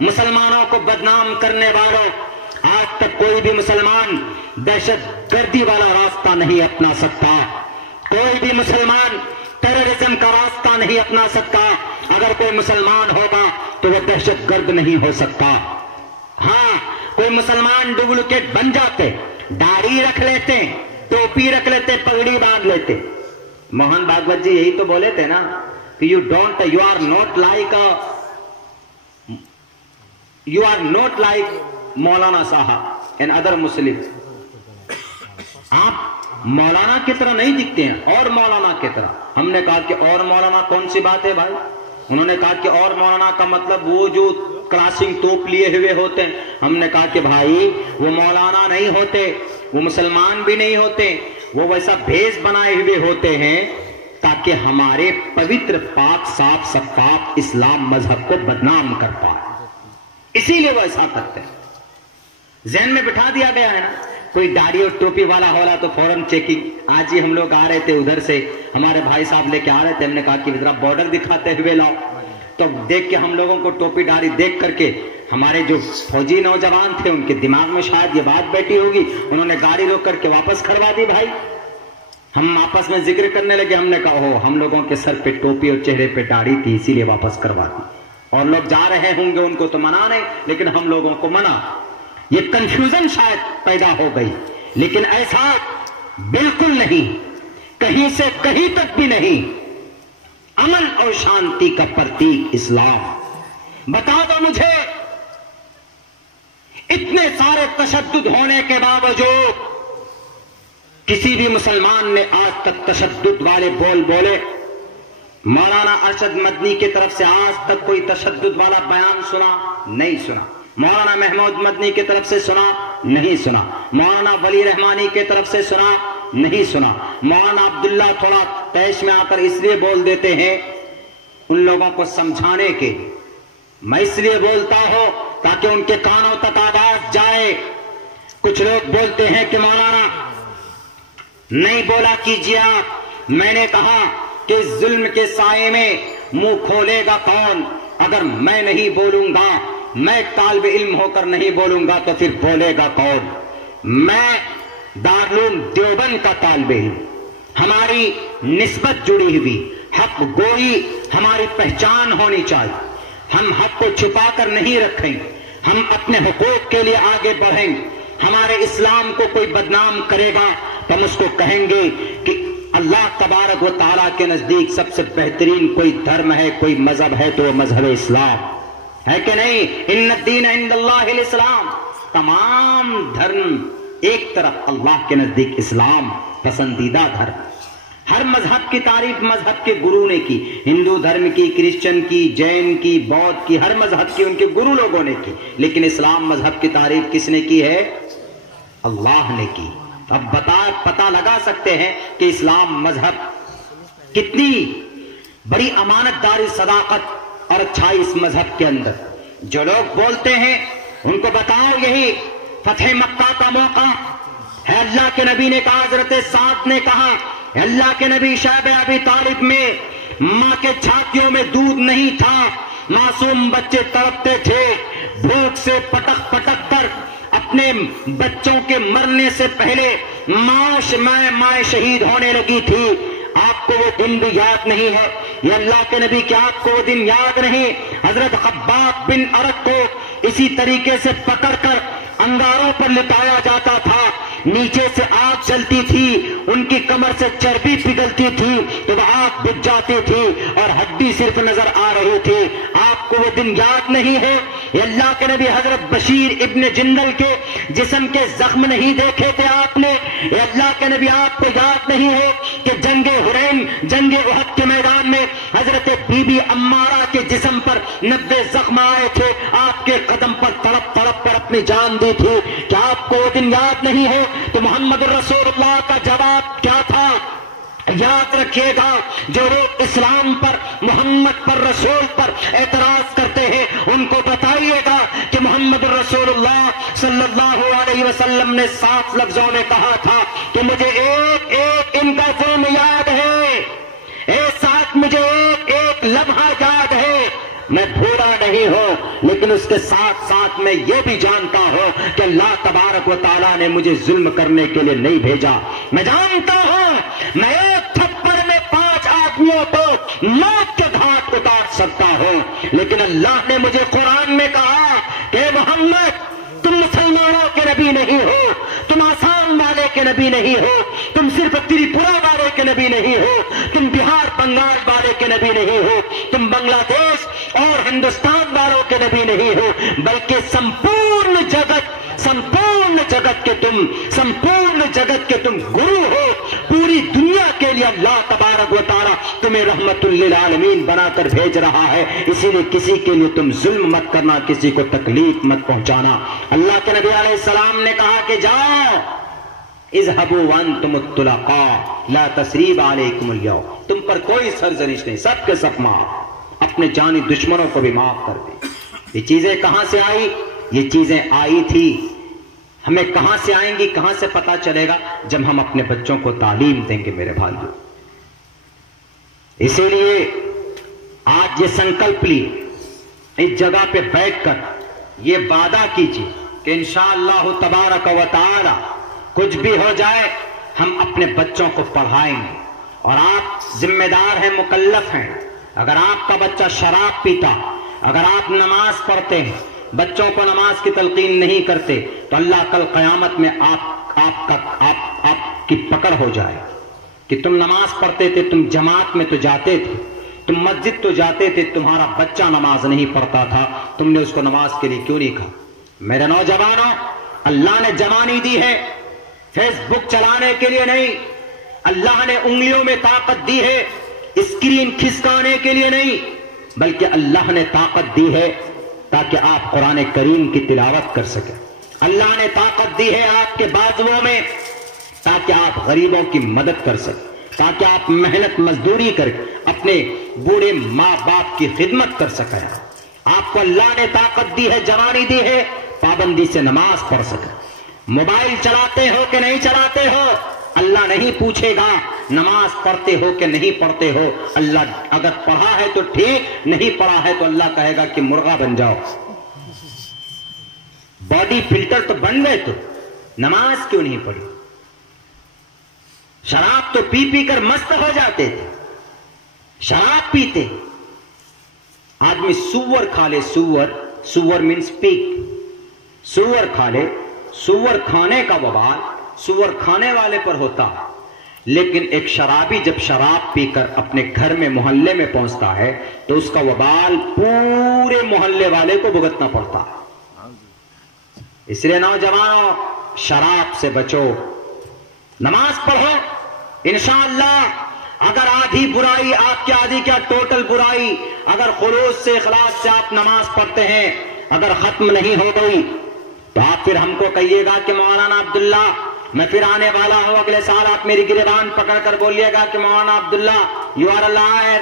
مسلمانوں کو بدنام کرنے والوں، آج تک کوئی بھی مسلمان دہشت گردی والا راستہ نہیں اپنا سکتا، کوئی بھی مسلمان ٹیررزم کا راستہ نہیں اپنا سکتا۔ اگر کوئی مسلمان ہوگا تو وہ دہشت گرد نہیں ہو سکتا۔ ہاں، کوئی مسلمان ڈپلیکیٹ بن جاتے، داڑھی رکھ لیتے، ٹوپی رکھ لیتے، پگڑی باندھ لیتے۔ موہن بھاگوت جی یہی تو بولے تھے نا کہ یو آر نوٹ لائک مولانا صاحب اینڈ ادر مسلم۔ آپ مولانا کی طرح نہیں دکھتے ہیں، اور مولانا کی طرح۔ ہم نے کہا کہ اور مولانا کون سی بات ہے بھائی؟ انہوں نے کہا کہ اور مولانا کا مطلب وہ جو کراسنگ توپ لیے ہوئے ہوتے ہیں۔ ہم نے کہا کہ بھائی وہ مولانا نہیں ہوتے، وہ مسلمان بھی نہیں ہوتے، وہ ویسا بھیس بنائے ہوئے ہوتے ہیں تاکہ ہمارے پوتر پاک صاف شفاف اسلام مذہب کو بدنام کر پائے، اسی لیے وہ ایسا کرتے ہیں۔ ذہن میں بٹھا دیا گیا ہے نا، کوئی داڑھی اور ٹوپی والا ہو رہا تو فوراً چیکنگ۔ آج ہی ہم لوگ آ رہے تھے ادھر سے، ہمارے بھائی صاحب لے کے آ رہے تھے، ہم نے کہا کہ ذرا بارڈر دکھاتے ہوئے لاؤ، تو دیکھ کے ہم لوگوں کو ٹوپی داڑھی دیکھ کر کے ہمارے جو فوجی نوجوان تھے ان کے دماغ میں شاید یہ بات بیٹھی ہوگی، انہوں نے گاڑی روک کر کے واپس کھڑوا دی۔ بھائی ہم آپس میں ذکر کرنے لگے، ہم نے کہا ہم لوگوں کے سر پہ ٹوپی اور چہرے پہ داڑھی تھی اسی لیے واپس کروا دی، اور لوگ جا رہے ہوں گے ان کو تو منع نہیں، لیکن ہم لوگوں کو منع۔ یہ کنفیوژن شاید پیدا ہو گئی، لیکن ایسا بالکل نہیں، کہیں سے کہیں تک بھی نہیں۔ امن اور شانتی کا پرتیک اسلام۔ بتا دو مجھے، اتنے سارے تشدد ہونے کے باوجود کسی بھی مسلمان نے آج تک تشدد والے بول بولے؟ مولانا ارشد مدنی کی طرف سے آج تک کوئی تشدد والا بیان سنا؟ نہیں سنا۔ مولانا محمود مدنی کی طرف سے سنا؟ نہیں سنا۔ مولانا ولی رحمانی کی طرف سے سنا؟ نہیں سنا۔ مولانا عبداللہ تھوڑا پیش میں آ کر اس لیے بول دیتے ہیں ان لوگوں کو سمجھانے کے، میں اس لیے بولتا ہوں تاکہ ان کے کانوں تک آواز جائے۔ کچھ لوگ بولتے ہیں کہ مولانا نہیں بولا کیجیے آپ، میں نے کہا کہ اس ظلم کے سائے میں منہ کھولے گا کون؟ اگر میں نہیں بولوں گا، میں طالب علم ہو کر نہیں بولوں گا تو پھر بولے گا کون؟ میں دارالعلوم دیوبند کا طالب علم، ہماری نسبت جڑی ہوئی، حق گوئی ہماری پہچان ہونی چاہیے۔ ہم حق کو چھپا کر نہیں رکھیں، ہم اپنے حقوق کے لیے آگے بڑھیں۔ ہمارے اسلام کو کوئی بدنام کرے گا تو ہم اس کو کہیں گے کہ اللہ تبارک و تعالیٰ کے نزدیک سب سے بہترین کوئی دھرم ہے، کوئی مذہب ہے تو وہ مذہب اسلام ہے کہ نہیں؟ ان الدین عند اللہ الاسلام۔ تمام دھرم ایک طرف، اللہ کے نزدیک اسلام پسندیدہ دھرم۔ ہر مذہب کی تعریف مذہب کے گرو نے کی، ہندو دھرم کی، کرسچن کی، جین کی، بودھ کی، ہر مذہب کی ان کے گرو لوگوں نے کی، لیکن اسلام مذہب کی تعریف کس نے کی ہے؟ اللہ نے کی۔ اب پتا لگا سکتے ہیں کہ اسلام مذہب کتنی بڑی امانت داری، صداقت اور اچھائی اس مذہب کے اندر۔ جو لوگ بولتے ہیں ان کو بتاؤ یہی فتح مکہ کا موقع ہے، اللہ کے نبی نے کہا، حضرت سعد نے کہا، اللہ کے نبی شیب ابی طالب میں ماں کے چھاتیوں میں دودھ نہیں تھا، معصوم بچے تڑپتے تھے، بھوک سے پٹک پٹک کر اپنے بچوں کے مرنے سے پہلے ماں شہید ہونے لگی تھی۔ آپ کو وہ دن بھی یاد نہیں ہے؟ یہ اللہ کے نبی کیا آپ کو وہ دن یاد نہیں؟ حضرت خباب بن ارت کو اسی طریقے سے پکڑ کر انگاروں پر لٹایا جاتا تھا، نیچے سے آگ چلتی تھی، ان کی کمر سے چربی پگھلتی تھی تو وہ آگ بجھ جاتی تھی اور ہڈی صرف نظر آ رہی تھی۔ آپ کو وہ دن یاد نہیں ہے؟ یہ اللہ کے نبی حضرت بشیر ابن جندل کے جسم کے زخم نہیں دیکھے تھے آپ نے؟ یہ اللہ کے نبی آپ کو یاد نہیں ہے کہ جنگ حنین، جنگ احد کے میدان میں حضرت بی بی عمارہ کے جسم پر 90 زخم آئے تھے، آپ کے قدم پر تڑپ تڑپ کر اپنی جان دی تھی؟ کیا آپ کو وہ دن یاد نہیں ہے؟ تو محمد رسول اللہ کا جواب کیا تھا؟ یاد رکھیے گا، جو لوگ اسلام پر، محمد پر، رسول پر اعتراض کرتے ہیں ان کو بتائیے گا کہ محمد رسول اللہ صلی اللہ علیہ وسلم نے صاف لفظوں میں کہا تھا کہ مجھے ایک ایک ان کا ظلم یاد ہے، ایک ساتھ مجھے ایک ایک لمحہ یاد ہے۔ میں بھولا نہیں ہوں، لیکن اس کے ساتھ ساتھ میں یہ بھی جانتا ہوں کہ اللہ تبارک و تعالیٰ نے مجھے ظلم کرنے کے لیے نہیں بھیجا۔ میں جانتا ہوں میں ایک تھپڑ میں 5 آدمیوں کو موت کے گھاٹ اتار سکتا ہوں، لیکن اللہ نے مجھے قرآن میں کہا کہ محمد تم مسلمانوں کے نبی نہیں ہو، تم آسام والے کے نبی نہیں ہو، تم صرف تریپورہ والے کے نبی نہیں ہو، تم بہار بنگال والے کے نبی نہیں ہو، تم بنگلہ دیش اور ہندوستان والوں کے نبی نہیں ہو، بلکہ سمپورن جگت کے تم گرو ہو۔ پوری دنیا کے لیے اللہ تبارک و تعالیٰ تمہیں رحمت للعالمین بنا کر بھیج رہا ہے، اسی لیے کسی کے لیے تم ظلم مت کرنا، کسی کو تکلیف مت پہنچانا۔ اللہ کے نبی علیہ السلام نے کہا کہ جاؤ اذهبوا وانتم الطلقاء لا تثریب علیکم اليوم، تم پر کوئی سرزنش نہیں، سب کے سب معاف، اپنے جانی دشمنوں کو بھی معاف کر دیں۔ یہ چیزیں کہاں سے آئی؟ یہ چیزیں آئی تھی، ہمیں کہاں سے آئیں گی، کہاں سے پتا چلے گا؟ جب ہم اپنے بچوں کو تعلیم دیں گے میرے بھائیوں۔ اسی لیے آج یہ سنکلپ لی، اس جگہ پہ بیٹھ کر یہ وعدہ کیجیے کہ انشاءاللہ تبارک و تعالی کچھ بھی ہو جائے ہم اپنے بچوں کو پڑھائیں گے، اور آپ ذمہ دار ہیں، مکلف ہیں۔ اگر آپ کا بچہ شراب پیتا، اگر آپ نماز پڑھتے ہیں، بچوں کو نماز کی تلقین نہیں کرتے، تو اللہ کل قیامت میں آپ کی پکڑ ہو جائے کہ تم نماز پڑھتے تھے، تم جماعت میں تو جاتے تھے، تم مسجد تو جاتے تھے، تمہارا بچہ نماز نہیں پڑھتا تھا، تم نے اس کو نماز کے لیے کیوں نہیں کہا؟ میرے نوجوانوں، اللہ نے جوانی دی ہے فیس بک چلانے کے لیے نہیں، اللہ نے انگلیوں میں طاقت دی ہے اسکرین کھسکانے کے لیے نہیں، بلکہ اللہ نے طاقت دی ہے تاکہ آپ قرآن کریم کی تلاوت کر سکیں۔ اللہ نے طاقت دی ہے آپ کے بازوؤں میں تاکہ آپ غریبوں کی مدد کر سکیں، تاکہ آپ محنت مزدوری کر اپنے بوڑھے ماں باپ کی خدمت کر سکیں۔ آپ کو اللہ نے طاقت دی ہے، جوانی دی ہے، پابندی سے نماز پڑھ سکیں۔ موبائل چلاتے ہو کہ نہیں چلاتے ہو، اللہ نہیں پوچھے گا نماز پڑھتے ہو کہ نہیں پڑھتے ہو۔ اللہ اگر پڑھا ہے تو ٹھیک، نہیں پڑھا ہے تو اللہ کہے گا کہ مرغا بن جاؤ، باڈی فلٹر تو بن گئے، تو نماز کیوں نہیں پڑھی؟ شراب تو پی پی کر مست ہو جاتے تھے، شراب پیتے، آدمی سور کھا لے، سور مینس پیگ، سور کھا لے، سور کھانے کا وبال سور کھانے والے پر ہوتا، لیکن ایک شرابی جب شراب پی کر اپنے گھر میں محلے میں پہنچتا ہے تو اس کا وبال پورے محلے والے کو بھگتنا پڑتا ہے۔ اس لیے نوجوانوں، شراب سے بچو، نماز پڑھو، انشاءاللہ اگر آدھی برائی آپ کی، آدھی کیا ٹوٹل برائی، اگر خلوص سے اخلاص سے آپ نماز پڑھتے ہیں، اگر ختم نہیں ہو گئی تو آپ پھر ہم کو کہیے گا کہ مولانا عبداللہ میں پھر آنے والا ہوں اگلے سال، آپ میری گریبان پکڑ کر بولیے گا کہ مولانا عبداللہ یو آر اے لائر،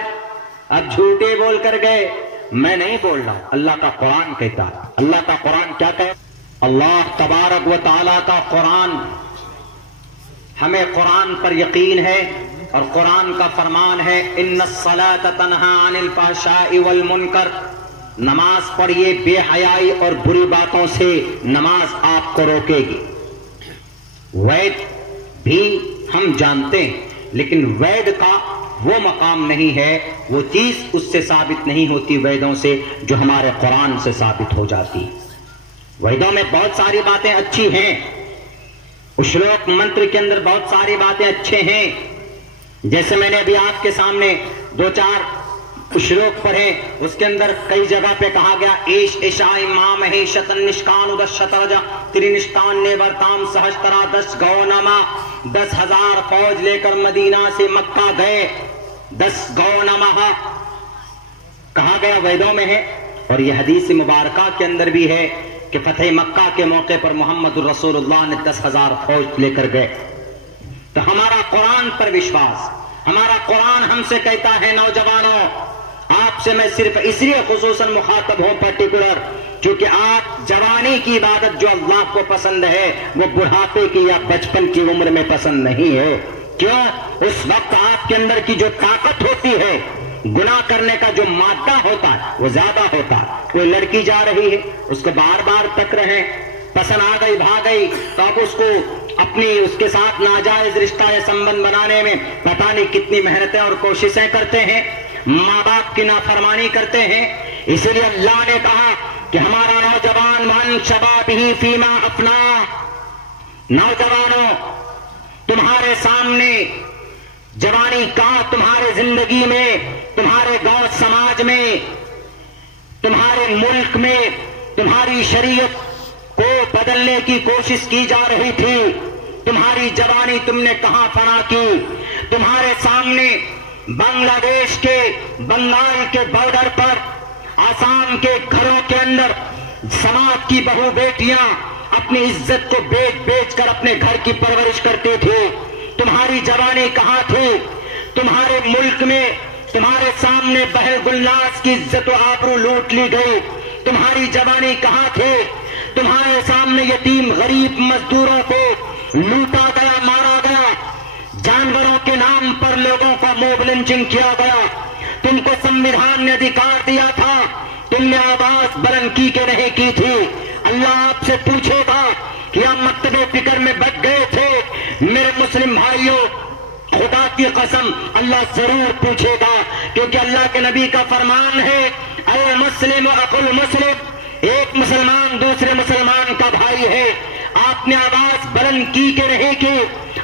اب جھوٹے بول کر گئے۔ میں نہیں بول رہا، اللہ کا قرآن کہتا ہے۔ اللہ کا قرآن کیا کہے؟ اللہ تبارک و تعالیٰ کا قرآن، ہمیں قرآن پر یقین ہے، اور قرآن کا فرمان ہے ان الصلاۃ تنہی عن الفحشاء والمنکر، نماز پڑھیے، بے حیائی اور بری باتوں سے نماز آپ کو روکے گی۔ وید بھی ہم جانتے ہیں، لیکن وید کا وہ مقام نہیں ہے، وہ چیز اس سے ثابت نہیں ہوتی ویدوں سے جو ہمارے قرآن سے ثابت ہو جاتی۔ ویدوں میں بہت ساری باتیں اچھی ہیں، شلوک منتر کے اندر بہت ساری باتیں اچھے ہیں، جیسے میں نے ابھی آپ کے سامنے 2-4 شلوک پڑھے، اس کے اندر کئی جگہ پہ کہا گیا ایش ایشائی مام ہے شتن نشکان ادس شترج ترینشتان نے ورتام سہسترا 10 گونما، 10,000 فوج لے کر مدینہ سے مکہ گئے، 10 گونما کہا گیا ویدوں میں ہے، اور یہ حدیث مبارکہ کے اندر بھی ہے کہ فتح مکہ کے موقع پر محمد الرسول اللہ نے 10,000 فوج لے کر گئے۔ تو ہمارا قرآن پر وشواس، ہمارا قرآن ہم سے کہتا ہے نوجوانوں، آپ سے میں صرف اس لیے خصوصاً مخاطب ہوں پرٹیکولر، کیونکہ آپ جوانی کی عبادت جو اللہ کو پسند ہے وہ بڑھاپے کی یا بچپن کی عمر میں پسند نہیں ہے۔ کیوں؟ اس وقت آپ کے اندر کی جو طاقت ہوتی ہے گناہ کرنے کا جو مادہ ہوتا ہے وہ زیادہ ہوتا ہے. کوئی لڑکی جا رہی ہے، اس کو بار بار تک رہے، پسند آ گئی، بھاگ گئی، تو آپ اس کو اس کے ساتھ ناجائز رشتہ یا سمبند بنانے میں پتہ نہیں کتنی محنتیں اور کوششیں کرتے ہیں، ماں باپ کی نافرمانی کرتے ہیں. اسی لیے اللہ نے کہا کہ ہمارا نوجوان من شبابہ فیما افنا، نوجوانوں تمہارے سامنے جوانی کا، تمہارے زندگی میں، تمہارے گاؤں سماج میں، تمہارے ملک میں تمہاری شریعت کو بدلنے کی کوشش کی جا رہی تھی. تمہاری جوانی تم نے کہاں فنا کی؟ تمہارے سامنے بنگلہ دیش کے بنگال کے بارڈر پر، آسام کے گھروں کے اندر سماج کی بہو بیٹیاں اپنی عزت کو بیچ بیچ کر اپنے گھر کی پرورش کرتی تھی. تمہاری جوانی کہاں تھی؟ تمہارے ملک میں تمہارے سامنے بہل گلناز کی عزت و آبرو لوٹ لی گئی. تمہاری جوانی کہاں تھی؟ تمہارے سامنے یتیم غریب مزدوروں کو لوٹا گیا، مارا گیا، جانوروں کے نام پر لوگوں کا موب لنچنگ کیا گیا. تم کو سمویدھان نے ادھیکار دیا تھا، تم نے آواز بلند کی کہ نہیں کی تھی؟ اللہ آپ سے پوچھے گا کہ آپ مکتب فکر میں بچ گئے تھے؟ میرے مسلم بھائیوں، خدا کی قسم اللہ ضرور پوچھے گا، کیونکہ اللہ کے نبی کا فرمان ہے المسلم اخو المسلم، ایک مسلمان دوسرے مسلمان کا بھائی ہے. آپ نے آواز بلند کی کہ نہیں کی؟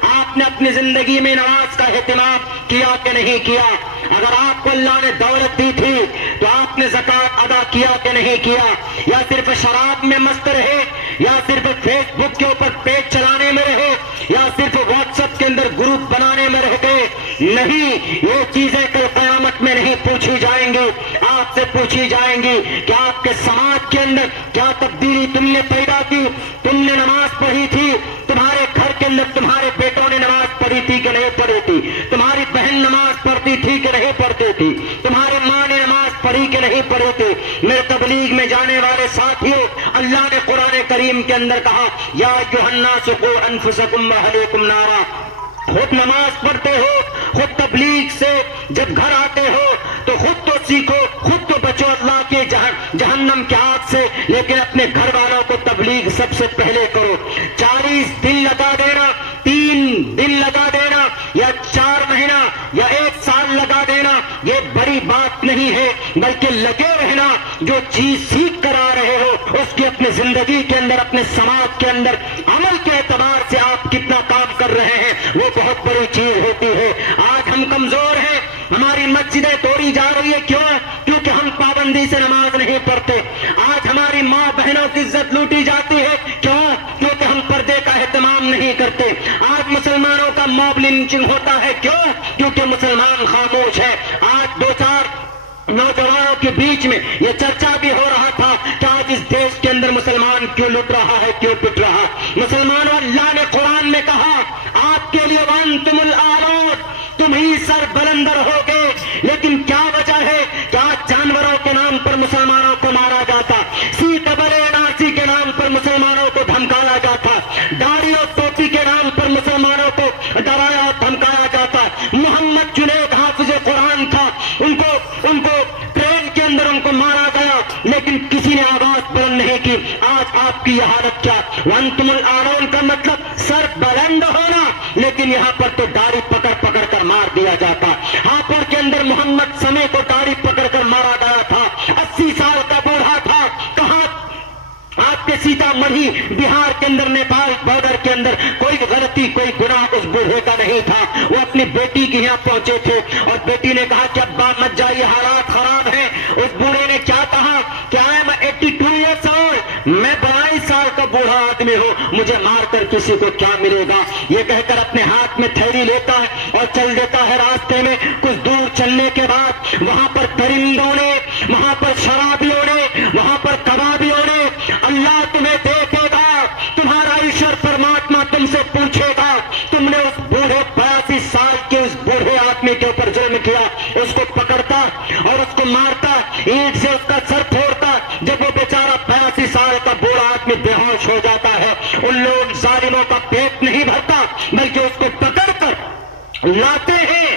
آپ نے اپنی زندگی میں نماز کا اہتمام کیا کہ نہیں کیا؟ اگر آپ کو اللہ نے دولت دی تھی تو آپ نے زکوٰۃ ادا کیا کہ نہیں کیا؟ یا صرف شراب میں مست رہے، یا صرف فیس بک کے اوپر پیج چلانے میں رہے، یا صرف واٹس ایپ کے اندر گروپ بنانے میں رہ گئے؟ نہیں، یہ چیزیں کل قیامت میں نہیں پوچھی جائیں گی، آپ سے پوچھی جائیں گی کہ آپ کے سماج کے اندر کیا تبدیلی تم نے پیدا کی؟ تم نے نماز پڑھی تھی؟ تمہارے گھر کے اندر تمہارے بیٹوں نے نماز پڑھی تھی کہ نہیں پڑھی تھی؟ تمہاری بہن نماز پڑھتی تھی کہ نہیں پڑھتی تھی؟ تمہاری ماں نے نماز پڑھی کہ نہیں پڑھی تھی؟ میرے تبلیغ میں جانے والے ساتھیوں، اللہ نے قرآن کریم کے اندر کہا یا ایھا الناس قوا انفسکم واہلیکم نارا. خود نماز پڑھتے ہو، خود تبلیغ سے جب گھر آتے ہو تو خود تو سیکھو، خود تو بچو اللہ کے جہنم کے آگ سے، لیکن اپنے گھر والوں کو تبلیغ سب سے پہلے کرو. 40 دن لگا دینا، 3 دن لگا دینا، یا 4 مہینہ یا 1 سال لگا دینا، یہ بڑی بات نہیں ہے، بلکہ لگے رہنا. جو چیز سیکھ کر آ رہے ہو اس کی اپنی زندگی کے اندر، اپنے سماج کے اندر عمل کے اعتبار سے آپ کتنا کام کر رہے ہیں وہ بہت بڑی چیز ہوتی ہے. آج ہم کمزور ہیں، ہماری مسجدیں توڑی جا رہی ہے، کیوں؟ کیونکہ ہم پابندی سے نماز نہیں پڑھتے. آج ہماری ماں بہنوں کی عزت لوٹی جاتی ہے، کیوں؟ کیونکہ ہم پردے کا اہتمام نہیں کرتے. آج مسلمانوں کا موب لنچنگ ہوتا ہے، کیوں؟ کیونکہ مسلمان خاموش ہے. آج 2-4 نوجوانوں کے بیچ میں یہ چرچا بھی ہو رہا تھا کہ آج اس دیش کے اندر مسلمان کیوں لٹ رہا ہے، کیوں پٹ رہا؟ مسلمانوں، اللہ نے قرآن میں کہا آپ کے لیے وانتم الاعلون، تم ہی سر بلندر ہو گے. لیکن کیا وجہ ہے کہ آج جانوروں کے نام پر مسلمانوں کو مارا جاتا، NRC کے نام پر مسلمانوں کو دھمکایا جاتا، داڑھی اور ٹوپی کے نام پر مسلمانوں کو ڈرایا اور دھمکایا جاتا. محمد جنید حافظ قرآن تھا، ان کو ٹرین کے اندر ان کو مارا گیا، لیکن کسی نے آواز بلند نہیں کی. آج آپ کی یہ حالت کیا؟ وانتم الاعلون کا مطلب سر بلند ہونا، لیکن یہاں پر تو داڑھی پکڑ پکڑ کر مار دیا جاتا. ہاپوڑ کے اندر محمد سمیع کو داڑھی پکڑ کر مارا گیا تھا، 80 سال کا بوڑھا تھا. کہاں آپ کے سیتا مڑھی بہار کے اندر، نیپال بارڈر کے اندر کوئی غلطی کوئی گناہ اس بوڑھے کا نہیں تھا. وہ اپنی بیٹی کے یہاں پہنچے تھے اور بیٹی نے کہا کہ ابا مت جائیے، حالات خراب ہیں. اس بوڑھے نے کیا کہا کہ آئی ایم 82 ایئرس اولڈ، میں 22 سال کا بوڑھا آدمی ہوں، مجھے مار کر کسی کو کیا ملے گا؟ یہ کہہ کر اپنے ہاتھ میں تھیلی لیتا ہے اور چل دیتا ہے. راستے میں کچھ دور چلنے کے بعد وہاں پر درندوں نے، وہاں پر شرابیوں نے، وہاں پر کبابیوں نے، اللہ تمہیں دیکھے گا، تمہارا ایشور پرماتما تم سے پوچھے گا تم نے اس بوڑھے 82 سال کے اس بوڑھے آدمی کے اوپر ظلم کیا. اس کو پکڑتا اور اس کو مارتا، اینٹ سے اس کا سر پھوڑتا. جب وہ بیچارہ 82 سال کا بوڑھا آدمی بے ہوش ہو جاتا ہے، ان لوگ ظالموں کا پیٹ نہیں بھرتا، بلکہ اس کو پکڑ کر لاتے ہیں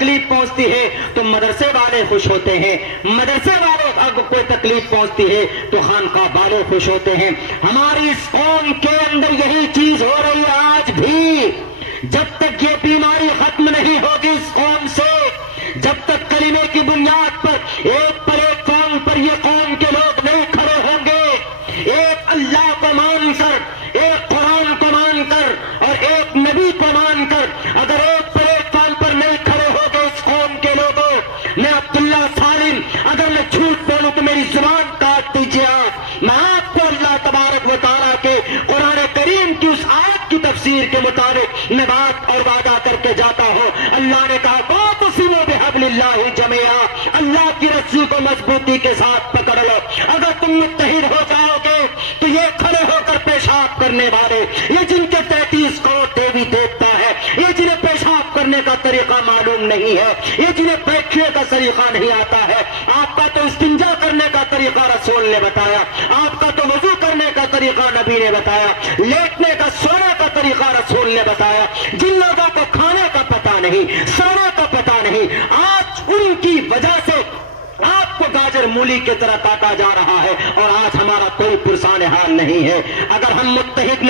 تکلیف پہنچتی ہے تو مدرسے والے خوش ہوتے ہیں، مدرسے والوں کو کوئی تکلیف پہنچتی ہے تو خانقاہ والے خوش ہوتے ہیں۔ ہماری اس قوم کے اندر یہی چیز ہو رہی ہے آج بھی۔ جب تک یہ بیماری ختم نہیں ہوگی اس قوم سے، جب تک کلمے کی بنیاد پر ایک پلیٹ فارم پر یہ قوم کے لوگ نہیں کھڑے ہوں گے، ایک اللہ کو مان کر، ایک قرآن کو مان کر اور ایک نبی کو مان کر اگر ایک پلیٹ فارم پر نہیں کھڑے ہو گئے اس قوم کے لوگوں، میں عبداللہ سالم اگر میں جھوٹ بولوں تو میری زبان کاٹ دیجیے آپ، میں آپ کو اللہ تبارک و تعالیٰ کے قرآن کریم کی اس آیت کی تفسیر کے مطابق میں بات اور وعدہ کر کے جاتا ہوں۔ اللہ نے کہا وَاعْتَصِمُوا بِحَبْلِ اللَّهِ جَمِيعًا، اللہ کی رسی کو مضبوطی کے ساتھ پکڑ لو۔ اگر تم متحد ہو جاؤ گے تو یہ کھڑے ہو کر پیشاب کرنے والے، یہ جن کے 33 کروڑ دیوی دیوتا ہے، یہ جنہیں پیشاب کرنے کا طریقہ معلوم نہیں ہے، یہ جنہیں بیٹھنے کا طریقہ نہیں آتا ہے، آپ کا تو استنجا کرنے کا طریقہ رسول نے بتایا، آپ کا تو وضو کرنے کا طریقہ نبی نے بتایا، لیٹنے کا سونے کا طریقہ رسول نے بتایا۔ جن لوگوں کو کھانے کا پتہ نہیں، سونے کا پتہ نہیں، آج ان کی وجہ سے آپ کو گاجر مولی کی طرح کاٹا جا رہا ہے اور آج ہمارا کوئی پرسان حال نہیں ہے۔ اگر ہم متحد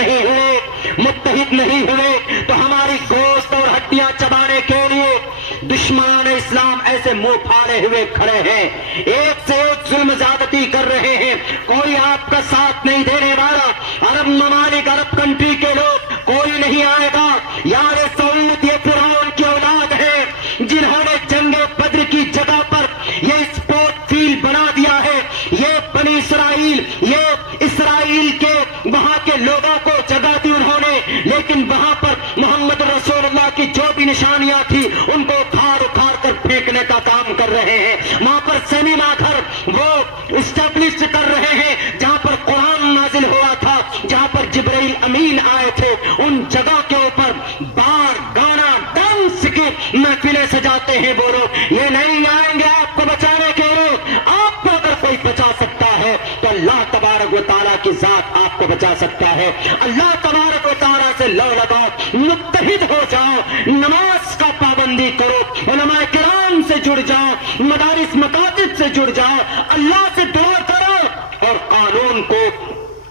نہیں ہوئے تو ہماری گوشت اور ہڈیاں چبانے کے لیے دشمنان اسلام ایسے منہ پھاڑے ہوئے کھڑے ہیں، ایک سے ایک ظلم زیادتی کر رہے ہیں، کوئی آپ کا ساتھ نہیں دینے والا۔ عرب ممالک، عرب کنٹری کے لوگ کوئی نہیں آئے گا۔ یار سعود یہ فرعون کی اولاد ہے جنہوں نے جنگ بدر کی جگہ پر یہ اسپورٹ فیلڈ بنا دیا ہے، یہ بنی اسرائیل کے وہاں کے لوگوں کو جگہ دی انہوں نے، لیکن وہاں پر محمد رسول اللہ کی جو بھی نشانیاں تھی ان کو اکھاڑ کر پھینکنے کا کام کر رہے ہیں۔ وہاں پر سینما گھر وہ اسٹیبلش کر رہے ہیں جہاں پر قرآن نازل ہوا تھا، جہاں پر جبرائیل امین آئے تھے، ان جگہ کے اوپر بار گانا ڈانس کی محفلیں سجاتے ہیں وہ لوگ۔ یہ نہیں آئیں گے آپ کو بچانے کے لیے۔ آپ کو اگر کوئی بچا سکتا ہے تو اللہ تبارک و تعالیٰ کی ذات آپ کو بچا سکتا ہے۔ اللہ تبارک و تعالیٰ سے لو لگاؤ، متحد ہو جاؤ، نماز کا پابندی کرو، علماء کرام سے جڑ جاؤ، مدارس مکاتب سے جڑ جاؤ، اللہ سے دعا کرو اور قانون کو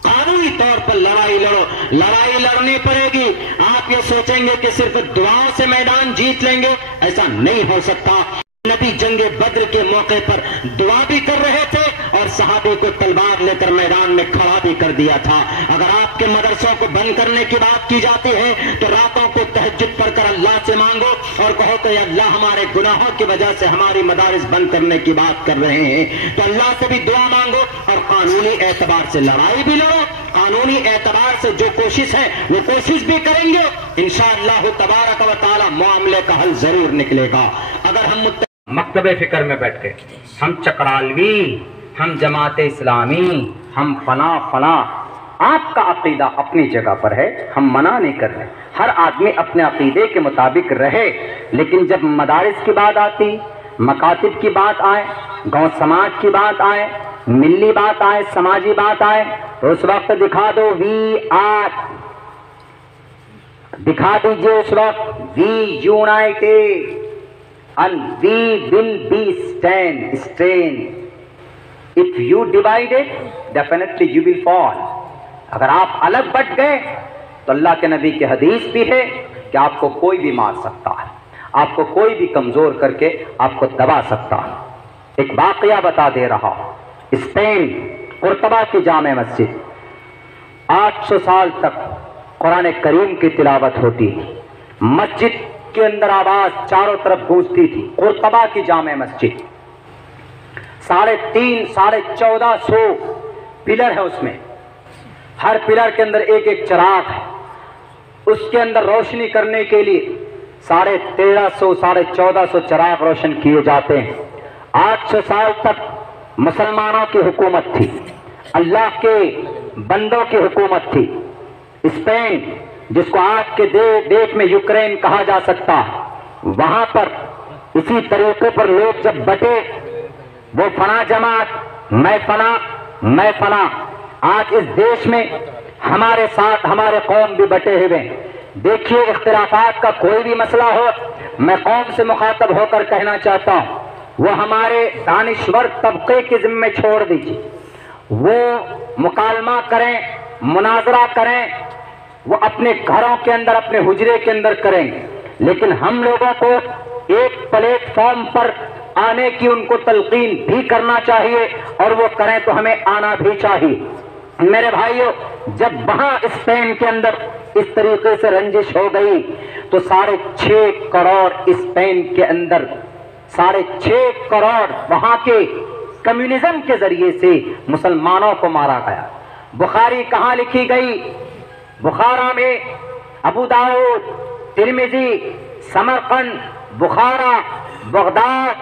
قانونی طور پر لڑائی لڑو۔ لڑائی لڑنی پڑے گی۔ آپ یہ سوچیں گے کہ صرف دعاؤں سے میدان جیت لیں گے، ایسا نہیں ہو سکتا۔ نبی جنگ بدر کے موقع پر دعا بھی کر رہے تھے اور صحابے کو تلوار لے کر میدان میں کھڑا بھی کر دیا تھا۔ اگر آپ کے مدرسوں کو بند کرنے کی بات کی جاتی ہے تو راتوں کو تہجد پڑھ کر اللہ سے مانگو اور کہو کہ اللہ ہمارے گناہوں کی وجہ سے ہماری مدارس بند کرنے کی بات کر رہے ہیں، تو اللہ سے بھی دعا مانگو اور قانونی اعتبار سے لڑائی بھی لڑو۔ قانونی اعتبار سے جو کوشش ہے وہ کوشش بھی کریں گے، انشاءاللہ تبارک و تعالی معاملے کا حل ضرور نکلے گا۔ اگر ہم مکتب فکر میں بیٹھ کے ہم چکرالوی، ہم جماعت اسلامی، ہم فلاں، آپ کا عقیدہ اپنی جگہ پر ہے، ہم منع نہیں کر رہے، ہر آدمی اپنے عقیدے کے مطابق رہے، لیکن جب مدارس کی بات آتی، مکاتب کی بات آئے، گاؤں سماج کی بات آئے، ملی بات آئے، سماجی بات آئے، تو اس وقت دکھا دو دکھا دیجئے اس وقت وی United and we will be stand. If you divide it, definitely you will fall. اگر آپ الگ بٹ گئے تو اللہ کے نبی کی حدیث بھی ہے کہ آپ کو کوئی بھی مار سکتا ہے، آپ کو کوئی بھی کمزور کر کے آپ کو دبا سکتا ہے۔ ایک واقعہ بتا دے رہا ہوں۔ اسپین قرطبہ کی جامع مسجد 800 سال تک قرآن کریم کی تلاوت ہوتی تھی، مسجد کے اندر آواز چاروں طرف گونجتی تھی۔ قرطبہ کی جامع مسجد 1450 پلر ہے، اس میں ہر پلر کے اندر ایک ایک چراغ ہے، اس کے اندر روشنی کرنے کے لیے 1350 1450 چراغ روشن کیے جاتے ہیں۔ 800 سال تک مسلمانوں کی حکومت تھی، اللہ کے بندوں کی حکومت تھی۔ اسپین جس کو آج کے ڈیٹ میں یوکرین کہا جا سکتا ہے، وہاں پر اسی طریقے پر لوگ جب بٹے، وہ فلاں جماعت، میں فلاں۔ آج اس دیش میں ہمارے ساتھ ہمارے قوم بھی بٹے ہوئے ہیں۔ دیکھیے اختلافات کا کوئی بھی مسئلہ ہو، میں قوم سے مخاطب ہو کر کہنا چاہتا ہوں وہ ہمارے دانشور طبقے کے ذمے چھوڑ دیجیے، وہ مکالمہ کریں، مناظرہ کریں، وہ اپنے گھروں کے اندر اپنے حجرے کے اندر کریں گے، لیکن ہم لوگوں کو ایک پلیٹ فارم پر آنے کی ان کو تلقین بھی کرنا چاہیے، اور وہ کریں تو ہمیں آنا بھی چاہیے۔ میرے بھائیوں، جب وہاں اسپین کے اندر اس طریقے سے رنجش ہو گئی تو 6.5 کروڑ اسپین کے اندر 6.5 کروڑ وہاں کے کمیونزم کے ذریعے سے مسلمانوں کو مارا گیا۔ بخاری کہاں لکھی گئی؟ بخارا میں، ابو داؤد، ترمذی، سمرقند، بخارا، بغداد،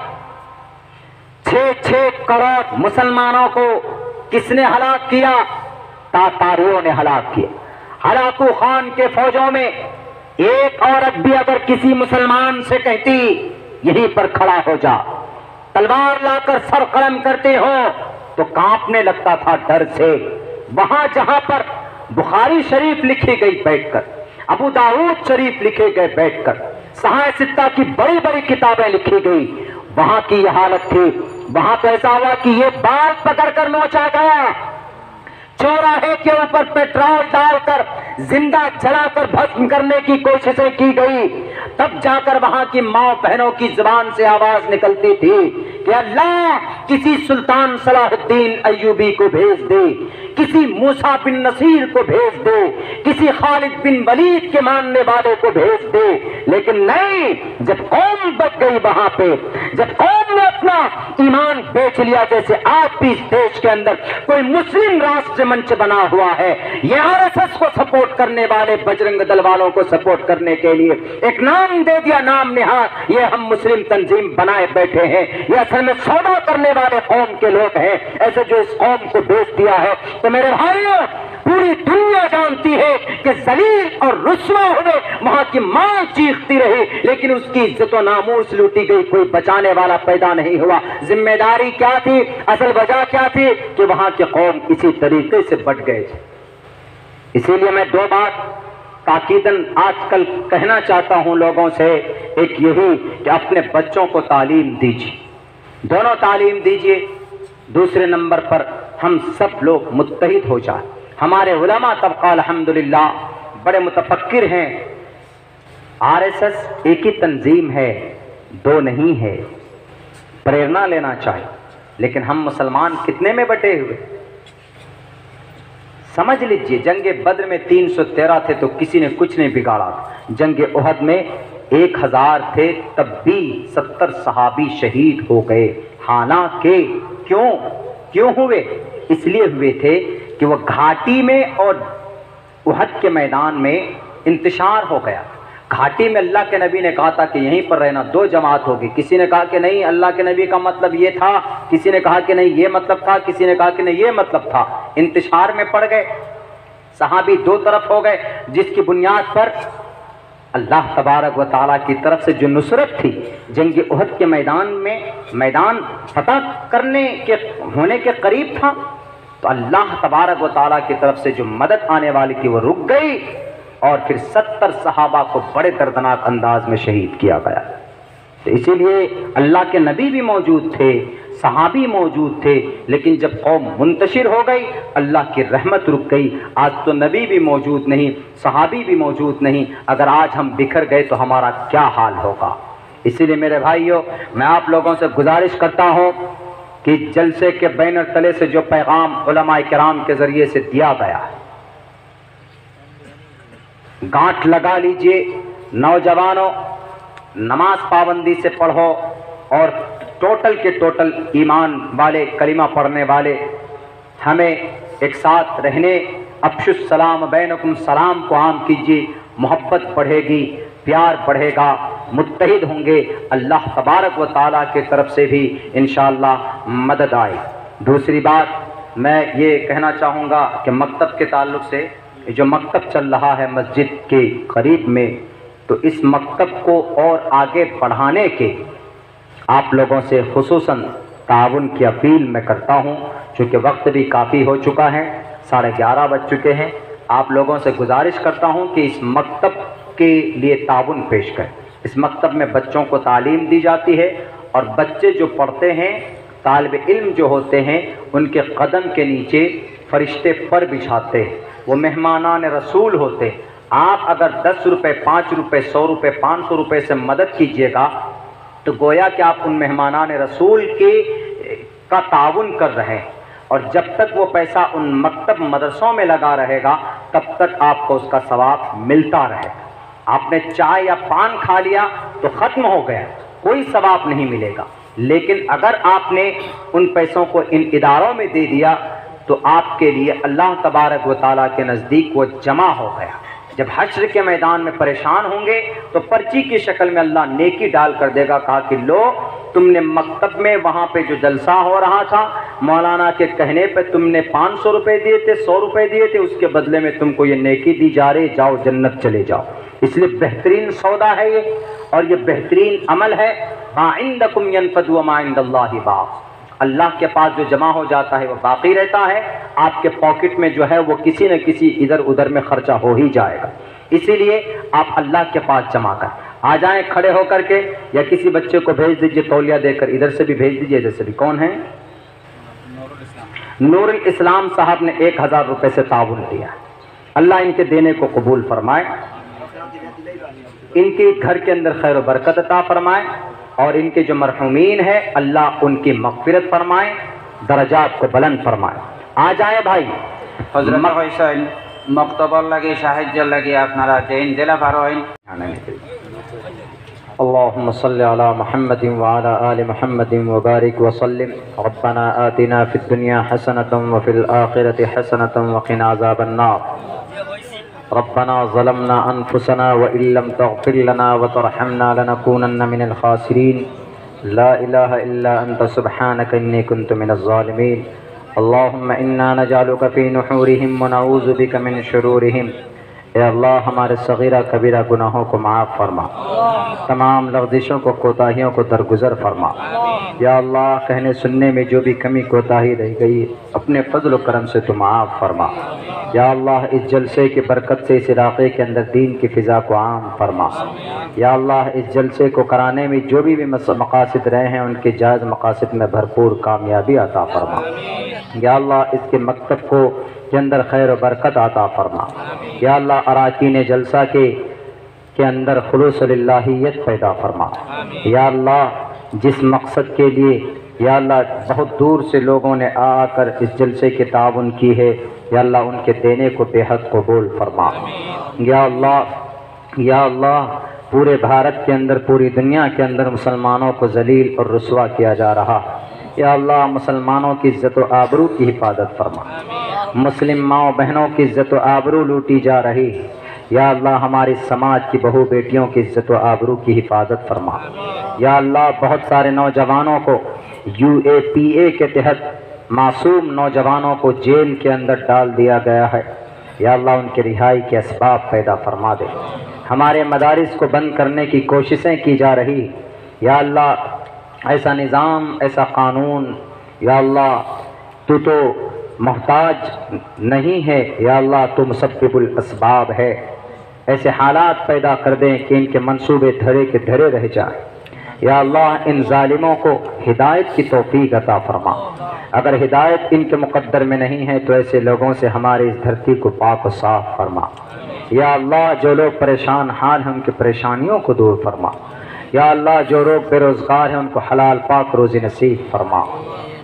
6 کروڑ مسلمانوں کو کس نے ہلاک کیا؟ تاتاریوں نے ہلاک کیا۔ ہلاکو خان کے فوجوں میں ایک عورت بھی اگر کسی مسلمان سے کہتی یہیں پر کھڑا ہو جا، تلوار لا کر سر قلم کرتے ہو، تو کانپنے لگتا تھا ڈر سے۔ وہاں جہاں پر بخاری شریف لکھی گئی بیٹھ کر، ابو داؤد شریف لکھے گئے بیٹھ کر، صحاح ستہ کی بڑی بڑی کتابیں لکھی گئی، وہاں کی یہ حالت تھی۔ وہاں تو ایسا ہوا کہ یہ بال پکڑ کر نوچا گیا، چوراہے کے اوپر پیٹرول ڈال کر زندہ جلا کر بھسم کرنے کی کوششیں کی گئی، تب جا کر وہاں کی ماں بہنوں کی زبان سے آواز نکلتی تھی کہ اللہ کسی سلطان صلاح الدین ایوبی کو بھیج دے، کسی موسیٰ بن نصیر کو بھیج دے، کسی خالد بن ولید کے ماننے والے کو بھیج دے۔ لیکن نہیں، جب قوم بچ گئی وہاں پہ، جب قوم نے اپنا ایمان بیچ لیا، جیسے آج بھی اس دیش کے اندر کوئی مسلم راشٹر منچ بنا ہوا ہے، یہ RSS کو سپورٹ کرنے والے بجرنگ دل والوں کو سپورٹ کرنے کے لیے ایک نام دے دیا، نام نہاد یہ ہم مسلم تنظیم بنائے بیٹھے ہیں۔ یہ اصل میں سودا کرنے والے قوم کے لوگ ہیں، ایسے جو اس قوم کو بیچ دیا ہے۔ تو میرے بھائیوں، پوری دنیا جانتی ہے کہ ذلیل اور رسوا ہوئے وہاں کی ماں چیختی رہی، لیکن اس کی عزت و ناموس لوٹی گئی، کوئی بچانے والا پیدا نہیں ہوا۔ ذمہ داری کیا تھی؟ اصل وجہ کیا تھی؟ کہ وہاں کی قوم اسی طریقے سے بٹ گئے تھے۔ اسی لیے میں 2 بات تاکیداً آج کل کہنا چاہتا ہوں لوگوں سے، ایک یہی کہ اپنے بچوں کو تعلیم دیجیے، دونوں تعلیم دیجیے۔ دوسرے نمبر پر ہم سب لوگ متحد ہو جائیں۔ ہمارے علماء طبقہ الحمدللہ بڑے متفکر ہیں۔ RSS ایک ہی تنظیم ہے، 2 نہیں ہے، پریرنا لینا چاہیے۔ لیکن ہم مسلمان کتنے میں بٹے ہوئے؟ سمجھ لیجئے، جنگ بدر میں 313 تھے تو کسی نے کچھ نہیں بگاڑا، جنگ احد میں 1000 تھے تب بھی 70 صحابی شہید ہو گئے۔ حالانکہ کیوں ہوئے؟ اس لیے ہوئے تھے کہ وہ گھاٹی میں اور احد کے میدان میں انتشار ہو گیا۔ گھاٹی میں اللہ کے نبی نے کہا تھا کہ یہیں پر رہنا، 2 جماعت ہوگی، کسی نے کہا کہ نہیں اللہ کے نبی کا مطلب یہ تھا، کسی نے کہا کہ نہیں یہ مطلب تھا، کسی نے کہا کہ نہیں یہ مطلب تھا، انتشار میں پڑ گئے، صحابی 2 طرف ہو گئے، جس کی بنیاد پر اللہ تبارک و تعالیٰ کی طرف سے جو نصرت تھی جنگ احد کے میدان میں، میدان فتح کرنے کے ہونے کے قریب تھا، تو اللہ تبارک و تعالیٰ کی طرف سے جو مدد آنے والی تھی وہ رک گئی، اور پھر 70 صحابہ کو بڑے دردناک انداز میں شہید کیا گیا۔ تو اسی لیے اللہ کے نبی بھی موجود تھے، صحابی موجود تھے، لیکن جب قوم منتشر ہو گئی اللہ کی رحمت رک گئی۔ آج تو نبی بھی موجود نہیں، صحابی بھی موجود نہیں، اگر آج ہم بکھر گئے تو ہمارا کیا حال ہوگا؟ اسی لیے میرے بھائیوں، میں آپ لوگوں سے گزارش کرتا ہوں کہ جلسے کے بینر تلے سے جو پیغام علماء کرام کے ذریعے سے دیا گیا ہے، گانٹھ لگا لیجئے۔ نوجوانوں، نماز پابندی سے پڑھو، اور ٹوٹل کے ٹوٹل ایمان والے، کلمہ پڑھنے والے ہمیں ایک ساتھ رہنے، افشوا السلام بینکم، سلام کو عام کیجیے، محبت بڑھے گی، پیار بڑھے گا، متحد ہوں گے، اللہ تبارک و تعالیٰ کی طرف سے بھی انشاءاللہ مدد آئے۔ دوسری بات میں یہ کہنا چاہوں گا کہ مکتب کے تعلق سے، جو مکتب چل رہا ہے مسجد کے قریب میں، تو اس مکتب کو اور آگے بڑھانے کے آپ لوگوں سے خصوصاً تعاون کی اپیل میں کرتا ہوں، چونکہ وقت بھی کافی ہو چکا ہے، 11:30 بج چکے ہیں۔ آپ لوگوں سے گزارش کرتا ہوں کہ اس مکتب کے لیے تعاون پیش کریں۔ اس مکتب میں بچوں کو تعلیم دی جاتی ہے اور بچے جو پڑھتے ہیں، طالب علم جو ہوتے ہیں، ان کے قدم کے نیچے فرشتے پر بچھاتے ہیں، وہ مہمانان رسول ہوتے ہیں۔ آپ اگر 10 روپے، 5 روپے، 100 روپے، 500 روپے سے مدد کیجیے گا تو گویا کہ آپ ان مہمانان رسول کا تعاون کر رہے ہیں، اور جب تک وہ پیسہ ان مکتب مدرسوں میں لگا رہے گا تب تک آپ کو اس کا ثواب ملتا رہے گا۔ آپ نے چائے یا پان کھا لیا تو ختم ہو گیا، کوئی ثواب نہیں ملے گا، لیکن اگر آپ نے ان پیسوں کو ان اداروں میں دے دیا تو آپ کے لیے اللہ تبارک و تعالیٰ کے نزدیک وہ جمع ہو گیا۔ جب حشر کے میدان میں پریشان ہوں گے تو پرچی کی شکل میں اللہ نیکی ڈال کر دے گا، کہا کہ لو تم نے مکتب میں وہاں پہ جو جلسہ ہو رہا تھا، مولانا کے کہنے پہ تم نے 500 روپے دیے تھے، 100 روپے دیے تھے، اس کے بدلے میں تم کو یہ نیکی دی جا رہی، جاؤ جنت چلے جاؤ۔ اس لیے بہترین سودا ہے یہ، اور یہ بہترین عمل ہے۔ ما عندکم ینفد وما عند اللہ باق، اللہ کے پاس جو جمع ہو جاتا ہے وہ باقی رہتا ہے، آپ کے پاکٹ میں جو ہے وہ کسی نہ کسی ادھر ادھر میں خرچہ ہو ہی جائے گا۔ اسی لیے آپ اللہ کے پاس جمع کریں۔ آ جائیں کھڑے ہو کر کے، یا کسی بچے کو بھیج دیجئے تولیہ دے کر، ادھر سے بھی بھیج دیجئے، ادھر سے بھی۔ کون ہیں؟ نور الاسلام صاحب نے 1000 روپے سے تعاون دیا، اللہ ان کے دینے کو قبول فرمائے، ان کے گھر کے اندر خیر و برکت عطا فرمائے، اور ان کے جو مرحومین ہیں اللہ ان کی مغفرت فرمائے، درجات کو بلند فرمائے۔ آ جائیں بھائی، حضرت حسین مکتبر لگی সাহায্য লাগি আপনারা দেন দিলা পারেন। اللهم صل على محمد وعلى آل محمد وبارك وسلم۔ ربنا آتنا في الدنيا حسنة وفي الآخرة حسنة وقنا عذاب النار۔ ربنا ظلمنا أنفسنا وإن لم تغفر لنا وترحمنا لنكونن من الخاسرين۔ لا إله إلا أنت سبحانك إني كنت من الظالمين۔ اللهم إنا نجعلك في نحورهم ونعوذ بك من شرورهم۔ اے اللہ ہمارے صغیرہ کبیرہ گناہوں کو معاف فرما، تمام لغزشوں کو، کوتاہیوں کو درگزر فرما۔ یا اللہ کہنے سننے میں جو بھی کمی کوتاہی رہ گئی اپنے فضل و کرم سے تو معاف فرما۔ یا اللہ اس جلسے کی برکت سے اس علاقے کے اندر دین کی فضا کو عام فرما۔ یا اللہ اس جلسے کو کرانے میں جو بھی مقاصد رہے ہیں ان کے جائز مقاصد میں بھرپور کامیابی عطا فرما۔ یا اللہ اس کے مکتب کو کے اندر خیر و برکت عطا فرما۔ یا اللہ اراکین جلسہ کے اندر خلوص للہیت پیدا فرما۔ یا اللہ جس مقصد کے لیے یا اللہ بہت دور سے لوگوں نے آ کر اس جلسے کے تعاون کی ہے، یا اللہ ان کے دینے کو بے حد قبول فرما۔ یا اللہ پورے بھارت کے اندر، پوری دنیا کے اندر مسلمانوں کو ذلیل اور رسوا کیا جا رہا، یا اللہ مسلمانوں کی عزت و آبرو کی حفاظت فرما۔ مسلم ماؤں بہنوں کی عزت و آبرو لوٹی جا رہی، یا اللہ ہماری سماج کی بہو بیٹیوں کی عزت و آبرو کی حفاظت فرما۔ یا اللہ بہت سارے نوجوانوں کو UAPA کے تحت معصوم نوجوانوں کو جیل کے اندر ڈال دیا گیا ہے، یا اللہ ان کے رہائی کے اسباب پیدا فرما دے۔ ہمارے مدارس کو بند کرنے کی کوششیں کی جا رہی، یا اللہ ایسا نظام، ایسا قانون، یا اللہ تو محتاج نہیں ہے، یا اللہ تو مسبب الاسباب ہے، ایسے حالات پیدا کر دیں کہ ان کے منصوبے دھرے کے دھرے رہ جائیں۔ یا اللہ ان ظالموں کو ہدایت کی توفیق عطا فرما، اگر ہدایت ان کے مقدر میں نہیں ہے تو ایسے لوگوں سے ہماری اس دھرتی کو پاک و صاف فرما۔ یا اللہ جو لوگ پریشان حال ہیں ان کی پریشانیوں کو دور فرما۔ یا اللہ جو لوگ بے روزگار ہیں ان کو حلال پاک روزی نصیب فرما۔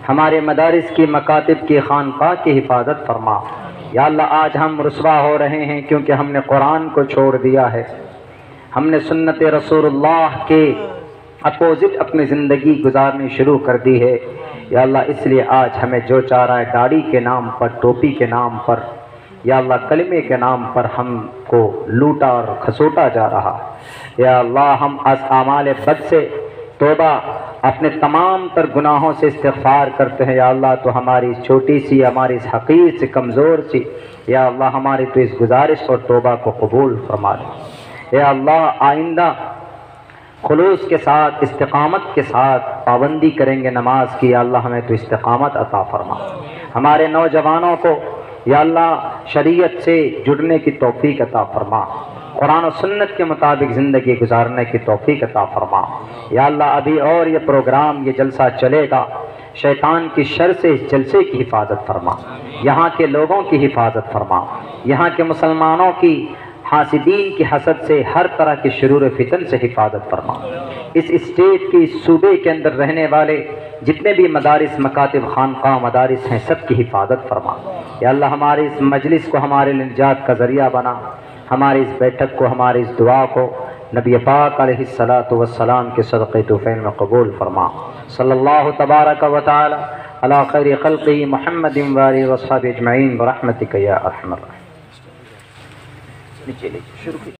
ہمارے مدارس کی، مکاتب کی، خانقاہ کی حفاظت فرما۔ یا اللہ آج ہم رسوا ہو رہے ہیں کیونکہ ہم نے قرآن کو چھوڑ دیا ہے، ہم نے سنت رسول اللہ کے اپوزٹ اپنی زندگی گزارنی شروع کر دی ہے۔ یا اللہ اس لیے آج ہمیں جو چاہ رہا ہے داڑھی کے نام پر، ٹوپی کے نام پر، یا اللہ کلمے کے نام پر ہم کو لوٹا اور کھسوٹا جا رہا ہے۔ یا اللہ ہم از اعمال بد سے توبہ، اپنے تمام تر گناہوں سے استغفار کرتے ہیں۔ یا اللہ تو ہماری چھوٹی سی، ہماری اس حقیر سے، کمزور سی، یا اللہ ہماری تو اس گزارش اور توبہ کو قبول فرما دے۔ یا اللہ آئندہ خلوص کے ساتھ، استقامت کے ساتھ پابندی کریں گے نماز کی، یا اللہ ہمیں تو استقامت عطا فرما۔ ہمارے نوجوانوں کو یا اللہ شریعت سے جڑنے کی توفیق عطا فرما۔ قرآن و سنت کے مطابق زندگی گزارنے کی توفیق عطا فرما۔ یا اللہ ابھی اور یہ پروگرام، یہ جلسہ چلے گا، شیطان کی شر سے اس جلسے کی حفاظت فرما، یہاں کے لوگوں کی حفاظت فرما، یہاں کے مسلمانوں کی حاسدین کی حسد سے، ہر طرح کے شرور فتن سے حفاظت فرما۔ اس اسٹیٹ کی، اس صوبے کے اندر رہنے والے جتنے بھی مدارس، مکاتب، خانقاہ مدارس ہیں، سب کی حفاظت فرما۔ یا اللہ ہمارے اس مجلس کو ہمارے نجات کا ذریعہ بنا، ہماری اس بیٹھک کو، ہماری اس دعا کو نبی پاک علیہ الصلاۃ والسلام کے صدقے طوفین میں قبول فرما۔ صلی اللہ تبارک و تعالی علی خیر خلقہ محمد و آلہ و صحبہ اجمعین برحمتک یا ارحم الراحمین۔ نیچے شروع